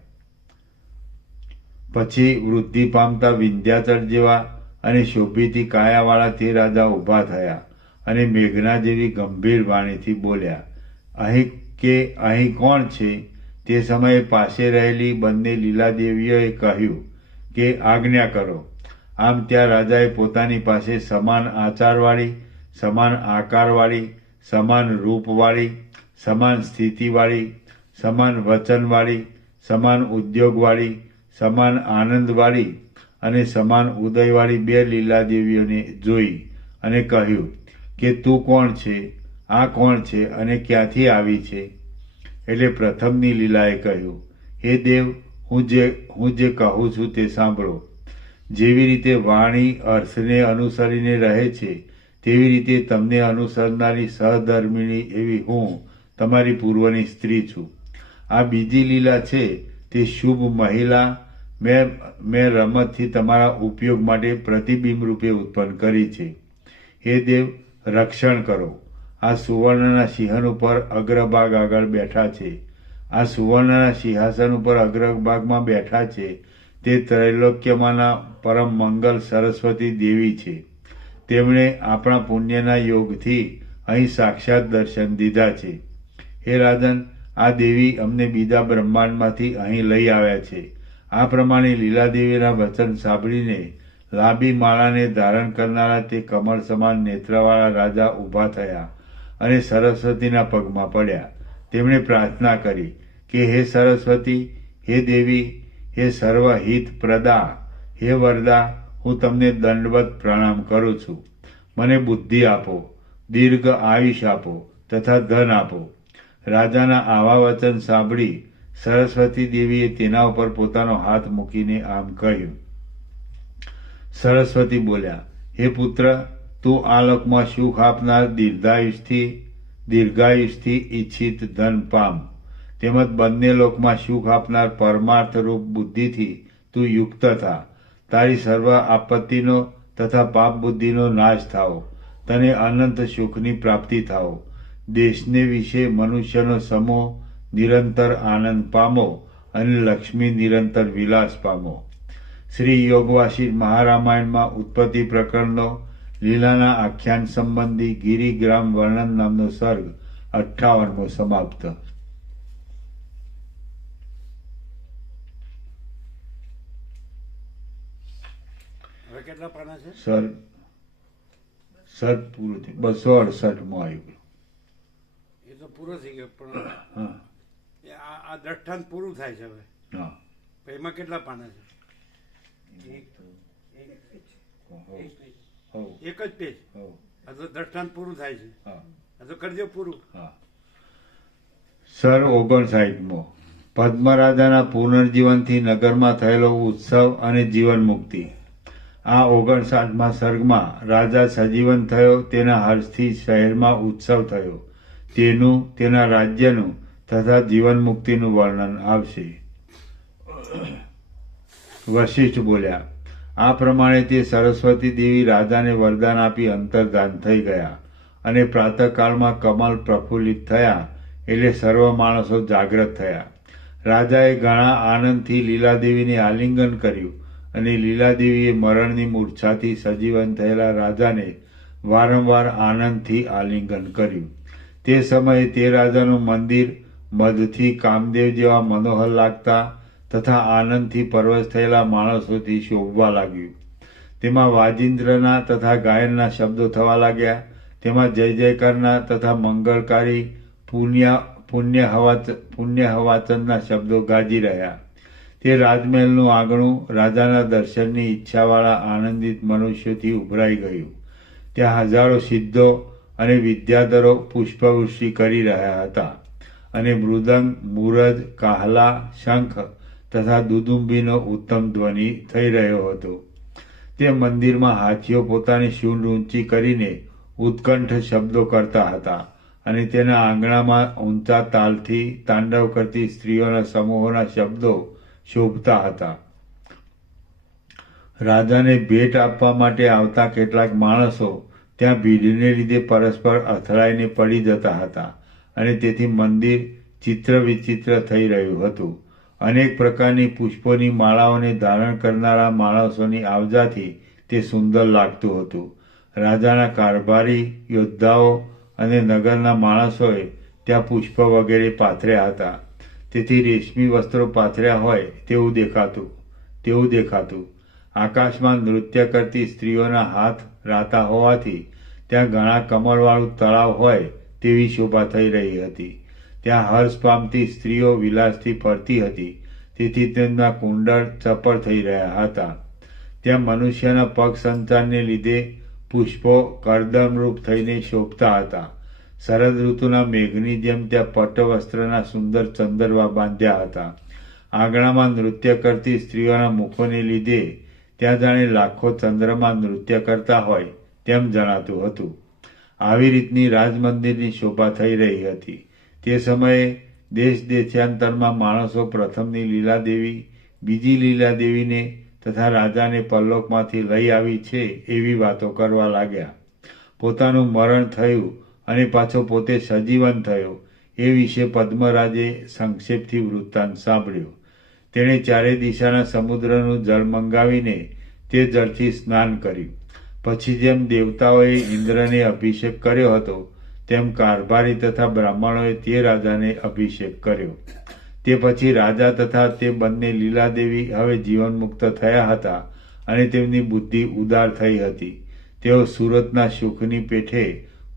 પછી વૃદ્ધિ પામતા વિંધ્યાચળ જેવા અને શોભિતી કાયાવાળા તે રાજા ઊભા થયા અને મેઘના જેવી ગંભીર વાણીથી બોલ્યા, અહીં કોણ છે? તે સમયે પાસે રહેલી બંને લીલા દેવીઓએ કહ્યું કે આજ્ઞા કરો. આમ ત્યાં રાજાએ પોતાની પાસે સમાન આચારવાળી, સમાન આકારવાળી, સમાન રૂપવાળી, સમાન સ્થિતિવાળી, સમાન વચનવાળી, સમાન ઉદ્યોગવાળી, સમાન આનંદવાળી અને સમાન ઉદયવાળી બે લીલા દેવીઓને જોઈ અને કહ્યું કે તું કોણ છે? આ કોણ છે અને ક્યાંથી આવી છે? એટલે પ્રથમની લીલાએ કહ્યું, હે દેવ, હું જે કહું છું તે સાંભળો. જેવી રીતે વાણી અર્થને અનુસરીને રહે છે તેવી રીતે તમને અનુસરનારી સહધર્મિણી એવી હું તમારી પૂર્વની સ્ત્રી છું. આ બીજી લીલા છે તે શુભ મહિલા મેં રમતથી તમારા ઉપયોગ માટે પ્રતિબિંબ રૂપે ઉત્પન્ન કરી છે. હે દેવ, રક્ષણ કરો. આ સુવર્ણના સિંહન ઉપર અગ્રભાગ આગળ બેઠા છે. આ સુવર્ણના સિંહાસન ઉપર અગ્રભાગમાં બેઠા છે તે ત્રૈલોક્યમાંના પરમ મંગલ સરસ્વતી દેવી છે. તેમણે આપણા પુણ્યના યોગથી અહીં સાક્ષાત દર્શન દીધા છે. હે રાજન, આ દેવી અમને બીજા બ્રહ્માંડમાંથી અહીં લઈ આવ્યા છે. આ પ્રમાણે લીલાદેવીના વચન સાંભળીને લાંબી માળાને ધારણ કરનારા તે કમળ સમાન નેત્રવાળા રાજા ઊભા થયા અને સરસ્વતીના પગમાં પડ્યા. તેમણે પ્રાર્થના કરી કે હે સરસ્વતી, હે દેવી, હે સર્વહિત પ્રદા, હે વરદા, હું તમને દંડવત પ્રણામ કરું છું. મને બુદ્ધિ આપો, દીર્ઘ આયુષ આપો તથા ધન આપો. રાજાના આવા વચન સાંભળી સરસ્વતી દેવીએ તેના ઉપર પોતાનો હાથ મૂકીને આમ કહ્યું. સરસ્વતી બોલ્યા, હે પુત્ર, તું આ લોકમાં સુખ આપનાર દીર્ઘાયુષથી ઈચ્છિત ધન પામ, તેમજ બંને લોકમાં સુખ આપનાર પરમાર્થ રૂપ બુદ્ધિથી તું યુક્ત થા. તારી સર્વ આપત્તિનો તથા પાપ બુદ્ધિનો નાશ થાઓ, તને અનંત સુખની પ્રાપ્તિ થાઓ. દેશને વિશે મનુષ્યનો સમૂહ નિરંતર આનંદ પામો અને લક્ષ્મી નિરંતર વિલાસ પામો. શ્રી યોગવાસી મહારામાયણમાં ઉત્પત્તિ પ્રકરણનો લીલાના આખ્યાન સંબંધી ગિરિગ્રામ વર્ણન નામનો સર્ગ 58મો સમાપ્ત. હવે કેટલા પાના છે? સર્ગ પૂરું થયું. 268મો આવ્યું. એ તો પૂરો થઈ ગયો, પણ હા આ દ્રષ્ટાંત પૂરું થાય છે હવે. હા એમાં કેટલા પાના છે? એક જ પેજ. આ તો દ્રષ્ટાંત પૂરું થાય છે. આ તો કરજો પૂરું. સર 59મો. પદ્મરાજાના પુનર્જીવનથી નગરમાં થયેલો ઉત્સવ અને જીવન મુક્તિ. આ 59મા સર્ગમાં રાજા સજીવન થયો, તેના હર્ષથી શહેરમાં ઉત્સવ થયો, તેનું, તેના રાજ્યનું તથા જીવન મુક્તિનું વર્ણન આવશે. વશિષ્ઠ બોલ્યા, આ પ્રમાણે તે સરસ્વતી દેવી રાજાને વરદાન આપી અંતર્ધાન થઈ ગયા અને પ્રાતઃકાળમાં કમલ પ્રફુલ્લિત થયા એટલે સર્વ માણસો જાગ્રત થયા. રાજાએ ઘણા આનંદથી લીલાદેવીને આલિંગન કર્યું અને લીલાદેવીએ મરણની મૂર્છાથી સજીવન થયેલા રાજાને વારંવાર આનંદથી આલિંગન કર્યું. તે સમયે તે રાજાનું મંદિર મધથી કામદેવ જેવા મનોહર લાગતા તથા આનંદથી પરવશ થયેલા માણસોથી શોભવા લાગ્યું. તેમાં વાજિંદ્રના તથા ગાયનના શબ્દો થવા લાગ્યા. તેમાં જય જયકારના તથા મંગળકારી પુણ્ય હવાચનના શબ્દો ગાજી રહ્યા. તે રાજમહેલનું આંગણું રાજાના દર્શનની ઈચ્છાવાળા આનંદિત મનુષ્યોથી ઉભરાઈ ગયું. ત્યાં હજારો સિદ્ધો અને વિદ્યાધરો પુષ્પવૃષ્ટિ કરી રહ્યા હતા અને મૃદંગ, મુરજ, કાહલા, શંખ તથા દુદુંબીનો ઉત્તમ ધ્વનિ થઈ રહ્યો હતો. તે મંદિરમાં હાથીઓ પોતાની સૂંઢ ઊંચી કરીને ઉત્કંઠ શબ્દો કરતા હતા અને તેના આંગણામાં ઊંચા તાલથી તાંડવ કરતી સ્ત્રીઓના સમૂહોના શબ્દો શોભતા હતા. રાજાને ભેટ આપવા માટે આવતા કેટલાક માણસો ત્યાં ભીડને લીધે પરસ્પર અથડાઈને પડી જતા હતા અને તેથી મંદિર ચિત્ર વિચિત્ર થઈ રહ્યું હતું. અનેક પ્રકારની પુષ્પોની માળાઓને ધારણ કરનારા માણસોની આવજાથી તે સુંદર લાગતું હતું. રાજાના કારભારી, યોદ્ધાઓ અને નગરના માણસોએ ત્યાં પુષ્પ વગેરે પાથર્યા હતા. તેથી રેશમી વસ્ત્રો પાથર્યા હોય તેવું દેખાતું. આકાશમાં નૃત્ય કરતી સ્ત્રીઓના હાથ રાતા હોવાથી ત્યાં ઘણા કમળવાળું તળાવ હોય તેવી શોભા થઈ રહી હતી. ત્યાં હર્ષ પામતી સ્ત્રીઓ વિલાસથી ફરતી હતી, તેથી તેમના કુંડળ ચપળ થઈ રહ્યા હતા. ત્યાં મનુષ્યના પગ સંચારને લીધે પુષ્પો કરદમરૂપ થઈને શોભતા હતા. શરદ ઋતુના મેઘની જેમ ત્યાં પટ્ટવસ્ત્રના સુંદર ચંદરવા બાંધ્યા હતા. આંગણામાં નૃત્ય કરતી સ્ત્રીઓના મુખોને લીધે ત્યાં જાણે લાખો ચંદ્રમાં નૃત્ય કરતા હોય તેમ જણાતું હતું. આવી રીતની રાજમંદિરની શોભા થઈ રહી હતી. તે સમયે દેશ દેશાંતરમાં માણસો પ્રથમની લીલાદેવી, બીજી લીલાદેવીને તથા રાજાને પરલોકમાંથી લઈ આવી છે એવી વાતો કરવા લાગ્યા. પોતાનું મરણ થયું અને પાછો પોતે સજીવન થયો એ વિશે પદ્મરાજે સંક્ષેપથી વૃત્તાંત સાંભળ્યો. તેણે ચારે દિશાના સમુદ્રનું જળ મંગાવીને તે જળથી સ્નાન કર્યું. પછી જેમ દેવતાઓએ ઇન્દ્રને અભિષેક કર્યો હતો તેમ કારભારી તથા બ્રાહ્મણોએ તે રાજાને અભિષેક કર્યો. તે પછી રાજા તથા તે બંને લીલાદેવી હવે જીવનમુક્ત થયા હતા અને તેમની બુદ્ધિ ઉદાર થઈ હતી. તેઓ સુરતના સુખની પેઠે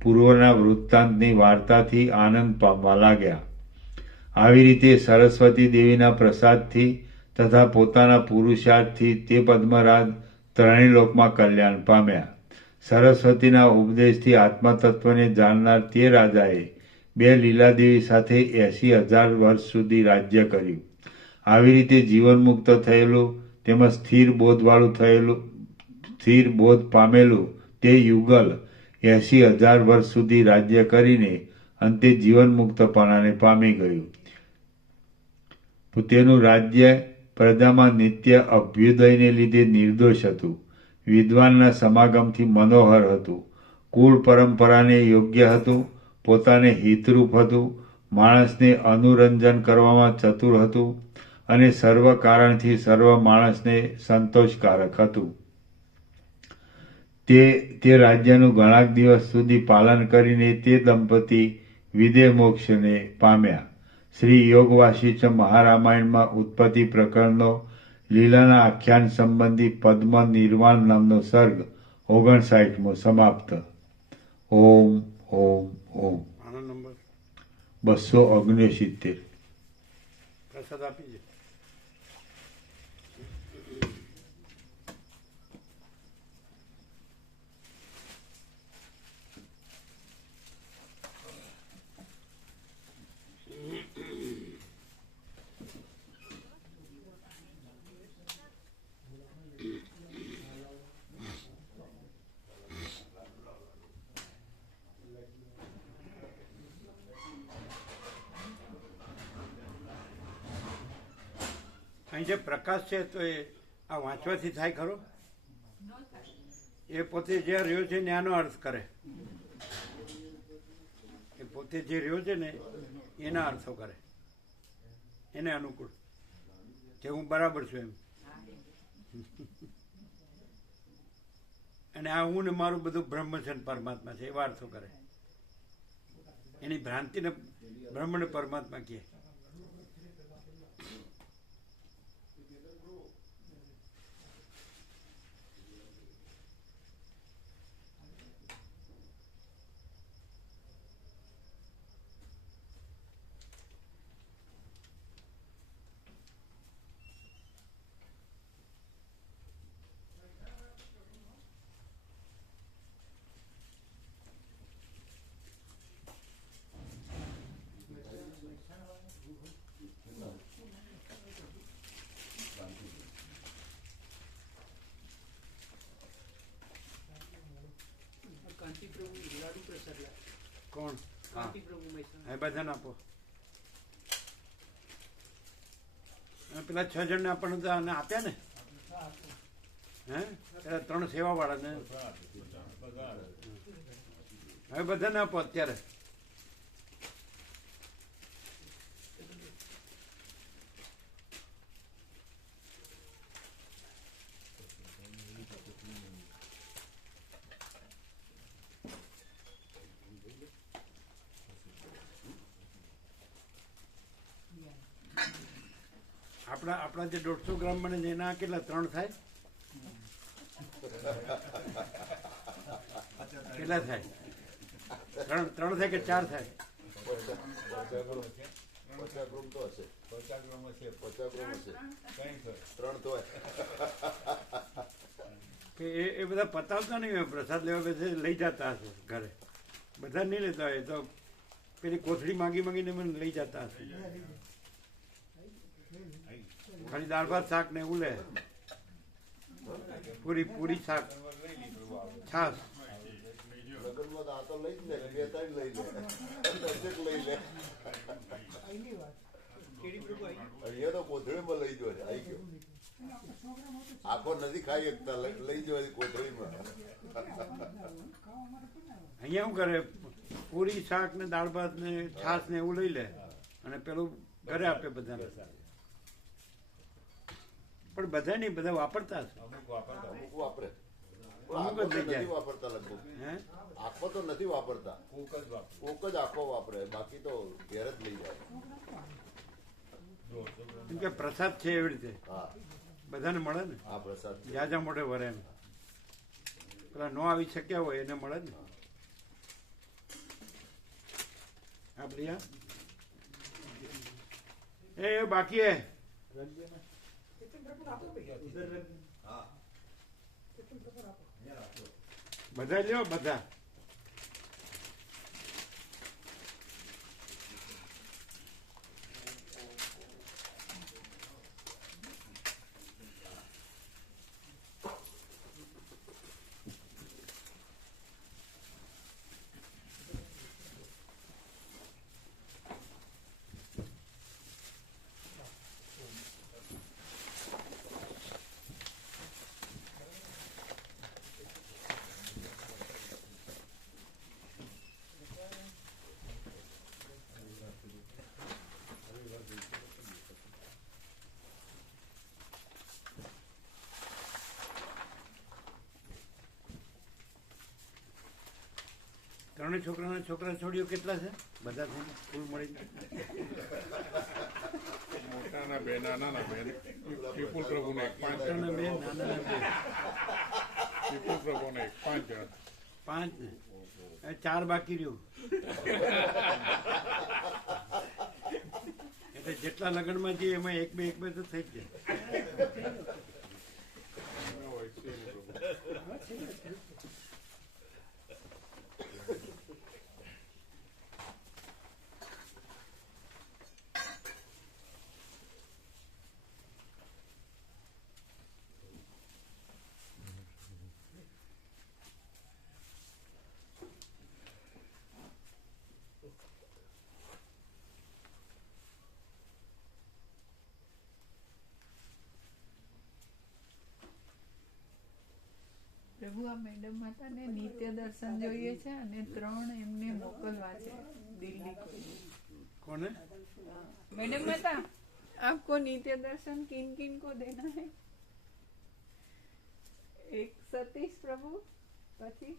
પૂર્વના વૃત્તાંતની વાર્તાથી આનંદ પામવા લાગ્યા. આવી રીતે સરસ્વતી દેવીના પ્રસાદથી તથા પોતાના પુરુષાર્થથી તે પદ્મરાજ ત્રણેય લોકમાં કલ્યાણ પામ્યા. સરસ્વતીના ઉપદેશથી આત્મતત્વને જાણનાર તે રાજાએ બે લીલાદેવી સાથે 80,000 વર્ષ સુધી રાજ્ય કર્યું. આવી રીતે જીવનમુક્ત થયેલું તેમજ સ્થિર બોધ પામેલું તે યુગલ 80,000 વર્ષ સુધી રાજ્ય કરીને અંતે જીવનમુક્તપણાને પામી ગયું. તેનું રાજ્ય પ્રજામાં નિત્ય અભ્યુદયને લીધે નિર્દોષ હતું. વિદ્વાનના સમાગમથી મનોહર હતું. કુળ પરંપરાને યોગ્ય હતું. પોતાને હિતરૂપ હતું. માણસને અનુરંજન કરવામાં ચતુર હતું અને સર્વ કારણથી સર્વ માણસને સંતોષકારક હતું. તે રાજ્યનું ઘણાક દિવસ સુધી પાલન કરીને તે દંપતી વિદેહ મોક્ષને પામ્યા. શ્રી યોગ વાસિષ્ઠ મહારામાયણમાં ઉત્પત્તિ પ્રકરણનો લીલાના આખ્યાન સંબંધી પદ્મ નિર્વાણ નામનો સર્ગ 59મો સમાપ્ત. ઓમ ઓમ ઓમ. આનો નંબર 269. પ્રસાદ આપી છે. અહીં જે પ્રકાશ છે તો એ આ વાંચવાથી થાય ખરો? ન થાય. એ પોતે જે રહ્યો છે ને આનો અર્થ કરે. એ પોતે જે રહ્યો છે ને એના અર્થો કરે, એને અનુકૂળ કે હું બરાબર છું એમ. અને આ હું ને મારું બધું બ્રહ્મ છે ને પરમાત્મા છે એવા અર્થો કરે. એની ભ્રાંતિને બ્રહ્મ ને પરમાત્મા કહે. કોણ? હા, એ બધાને આપો. પેલા 6 જણને આપણને તો આને આપ્યા ને, હે પેલા 3 સેવા વાળાને હવે બધાને આપો અત્યારે. આપણા જે 150 ગ્રામ બને છે એના કેટલા 3 થાય? કેટલા થાય? 3 થાય કે 4 થાય? 50 ગ્રામ તો હશે. 50 ગ્રામ હશે. 50 ગ્રામ હશે. 3 તો કે એ બધા પતાવતા નહીં હોય, પ્રસાદ લેવા બેસે લઈ જતા હશે ઘરે. બધા નહીં લેતા હોય તો પેલી કોથળી માંગીને મને લઈ જતા હશે. ખાલી દાળ ભાત શાક ને એવું લે. પૂરી શાક છાસ. લગ્નમાં આ તો લઈ જ લે, 2-3 લઈ લે, 10 લઈ લે. અહીંયા તો કોથળીમાં લઈ જો આવી ગયો. આખો નથી ખાઈ શકતા, લઈ જવા કોથળીમાં. અહીંયા શું કરે, પૂરી શાક ને દાળ ભાત ને છાસ ને એવું લઈ લે અને પેલું ઘરે આપે બધાને. પણ બધા નહીં, બધા વાપરતા હશે. અમુક વાપરે, અમુક જ લઈ જાય. વાપરતા લગભગ. હે આખો તો નથી વાપરતા, કોક જ આખો વાપરે, બાકી તો ઘેર જ લઈ જાય. કેમ કે પ્રસાદ છે એવી રીતે હા, બધાને મળે ને. આ પ્રસાદ છે. જ્યાં મોઢે વરે એમ. પેલા ન આવી શક્યા હોય એને મળે ને. આપણી એ બાકી હે બધા લ્યો, બધા ત્રણેય છોકરાના છોકરા છોડીઓ કેટલા છે બધા થઈને કુલ મળીને? મોટાના બે નાનાના બે વિપુલ પ્રભુને એક પાંચ મોટાના બે નાનાના બે વિપુલ પ્રભુને એક 5 જણ. 5 ને હવે 4 બાકી રહ્યું. એટલે જેટલા લગ્નમાં જઈએ એમાં એક બે તો થઈ જ જાય. હોય છે એનું પ્રભુ. પ્રભુ આ મેડમ માતાને નિત્ય દર્શન જોઈએ છે અને 3 એમને મોકલવા છે દિલ્હી કોઈ. કોને? मैडम माता आपको नित्य दर्शन किन किन को देना है? एक सतीश प्रभु पति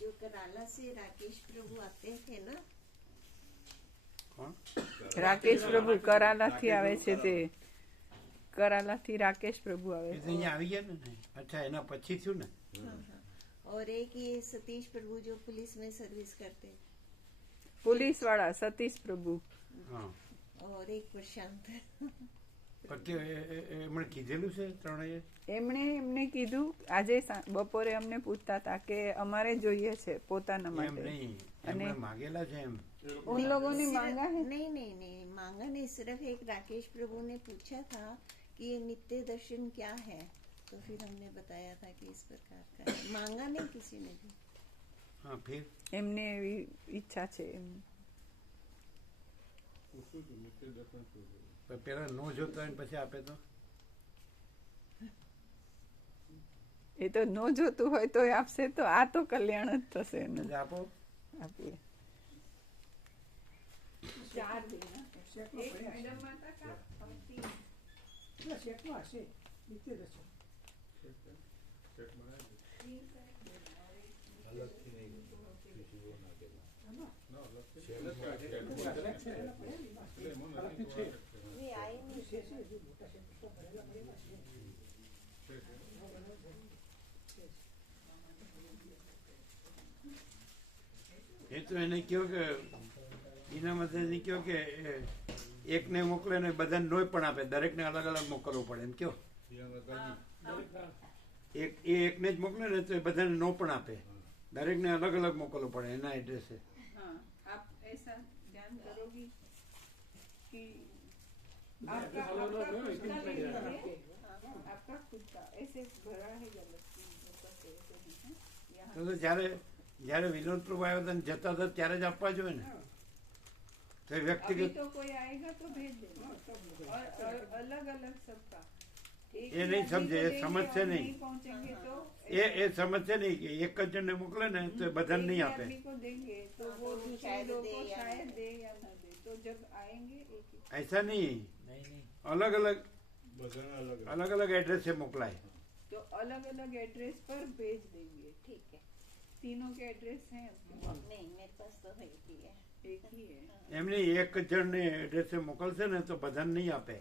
जो कराला से राकेश प्रभु आते थे ना, કોણ? રાકેશ પ્રભુ કરાલાથી આવે છે તે કરાલાથી રાકેશ પ્રભુ આવે એ છે. તો અહીંયા આવી ગયા ને. અચ્છા, એના પછી થયું ને. और एक ये सतीश प्रभु जो पुलिस में सर्विस करते हैं, પોલીસ વાળા સતીશ પ્રભુ. હા, और एक प्रशांत. પણ એમણે કીધેલું છે ત્રણેય? એમને કીધું આજે બપોરે અમને પૂછતા હતા કે અમારે જોઈએ છે પોતાના એમ માટે. નહીં, અને એમણે માગેલા છે એમ. उन लोगों ने सिर्फ- मांगा है. नहीं नहीं नहीं मांगा नहीं, सिर्फ एक राकेश प्रभु ने पूछा था कि ये नित्य दर्शन क्या है, तो फिर हमने बताया था कि इस प्रकार का है. मांगा नहीं किसी ने भी. હા, ફેર એમને એવી ઈચ્છા છે એમ. પણ પેલા નો જોતો હોય ને પછી આપે તો એ તો ન જોતું હોય તો આપશે તો આ તો કલ્યાણ જ થશે એનું. એટલે આપો. આપીએ. 4 देना. एक मैडम माता का और 3. ये आए नहीं. એ તો એને કહ્યું કે એના માટે એને કહ્યું કે એકને મોકલે ને બધાને નોય પણ આપે, દરેકને અલગ અલગ મોકલવું પડે એમ કયો. એકને જ મોકલે ને તો એ બધાને નો પણ આપે, દરેકને અલગ અલગ મોકલવું પડે એના એડ્રેસે. हाँ, आप ऐसा ध्यान करोगी कि आपका खुद का ले लीजिए. आपका खुद का ऐसे भरा है गलत ऊपर से ऐसे नहीं है. यहाँ તો જયારે વિનોદ પ્રભુ આવ્યા હતા ને જતા હતા ત્યારે જ આપવા જોઈએ ને. તો એ अभी વ્યક્તિગત तो कोई आएगा तो भेज देना. और अलग अलग सबका. एक ये नहीं आदमी समझे, को ये देंगे समझते और नहीं. पहुंचेंगे तो એ સમજશે નહીં કે એક જ જણને મોકલે ને તો એ બધાને एक નહીં ही આપે. आदमी को देंगे तो हाँ, वो तो भी दूसरे शायद लोग दे को या ना शायद दे. दे या ना दे. तो जब आएंगे एक ही. ऐसा नहीं, अलग अलग एड्रेस से मोकलाए. तो अलग अलग एड्रेस पर भेज देंगे. ठीक है. तीनों के एड्रेस हैं आपके पास? नहीं, मेरे पास तो है ही है. एक ही है. એમને એક જણને એડ્રેસે મોકલશે ને તો બધાને નહીં આપે.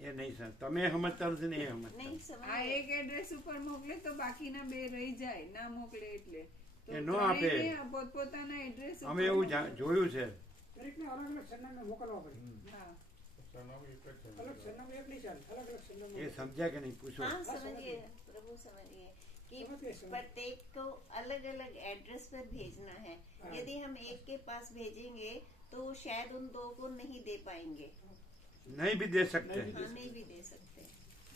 એ નહીં સર, તમે સમજતા નથી ને એ સમજતા. नहीं समझ આ गए. એક એડ્રેસ ઉપર મોકલે તો બાકીના બે રહી જાય, ના મોકલે એટલે તો એ નો આપે. ત્રણેયને પોતપોતાના એડ્રેસ અમે એવું જોયું છે. દરેકને અલગ અલગ સરનામે મોકલવા પડે. હા. સરનામું એક જ છે. અલગ સરનામું એક નહીં ચાલે, અલગ અલગ સરનામું. એ સમજ્યા કે નહીં પૂછો. हाँ समझिए प्रभु, समझिए कि प्रत्येक को अलग अलग एड्रेस पर भेजना है. यदि हम एक के पास भेजेंगे तो शायद उन दो को नहीं दे पाएंगे. नहीं भी दे सकते, हाँ, नहीं भी दे सकते.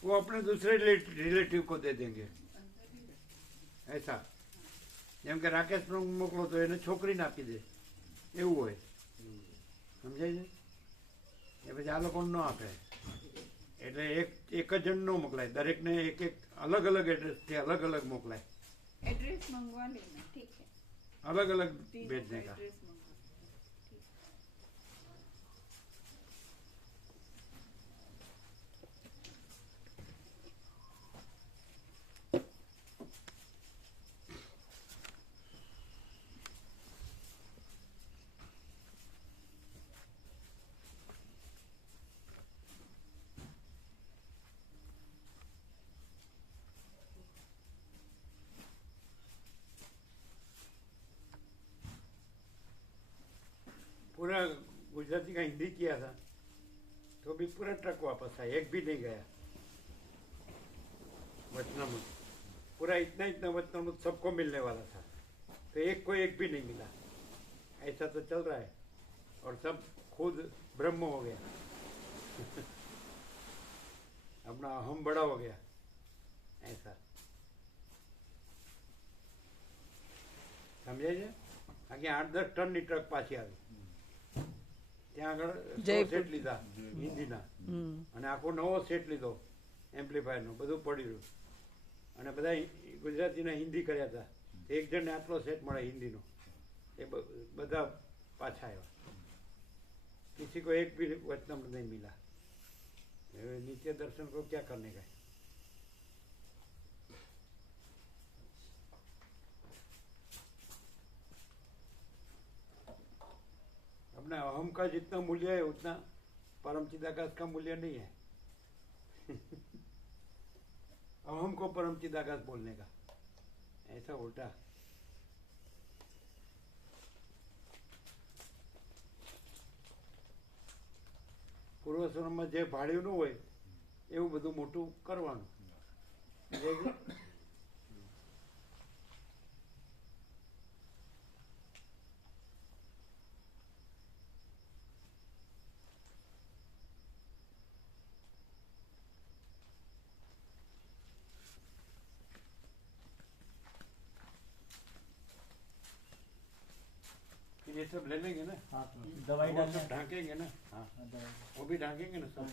वो अपने दूसरे रिलेटिव को दे देंगे. ऐसा જેમ કે રાકેશ પ્રભુ મોકલો તો એને છોકરીને આપી દે, એવું હોય. સમજાય છે? એ પછી આ લોકો ન આપે એટલે એક જ જણ ન મોકલાય, દરેકને એક એક અલગ અલગ એડ્રેસથી અલગ અલગ મોકલાય, एड्रेस मंगवा लेना. ठीक है. અલગ અલગ तीनों भेजने का का. एड्रेस मंगवा. हिंदी किया था तो भी पूरा ट्रक वापस आया, एक भी नहीं गया वचनामृत। पूरा इतना इतना वचनामृत सबको मिलने वाला था, तो एक को एक भी नहीं मिला। ऐसा तो चल रहा है, और सब खुद ब्रह्म हो गया अपना अहम बड़ा हो गया ऐसा, સમજાય છે? કારણ કે 8-10 ટનની ટ્રક પાછી આવી, ત્યાં આગળ 100 સેટ લીધા હિન્દીના, અને આખો નવો સેટ લીધો એમ્પ્લીફાયરનો, બધું પડી રહ્યું, અને બધા ગુજરાતીના હિન્દી કર્યા હતા। એક જણને આટલો સેટ મળે હિન્દીનો, એ બધા પાછા આવ્યા। किसी को एक भी वचनामृत नहीं मिला। नित्य दर्शन को क्या करने का है? अपने अहम का जितना मूल्य है उतना परम चिदाकाश का मूल्य नहीं है अहम को परम चिदाकाश बोलने का, ऐसा उल्टा। પૂર્વસરમાં જે ભાડ્યું ન હોય એવું બધું મોટું કરવાનું। ये सब ले लेंगे ना, हाँ, दवाई वो डालने सब ढांकेंगे ना, हाँ वो भी ढांकेंगे ना सब।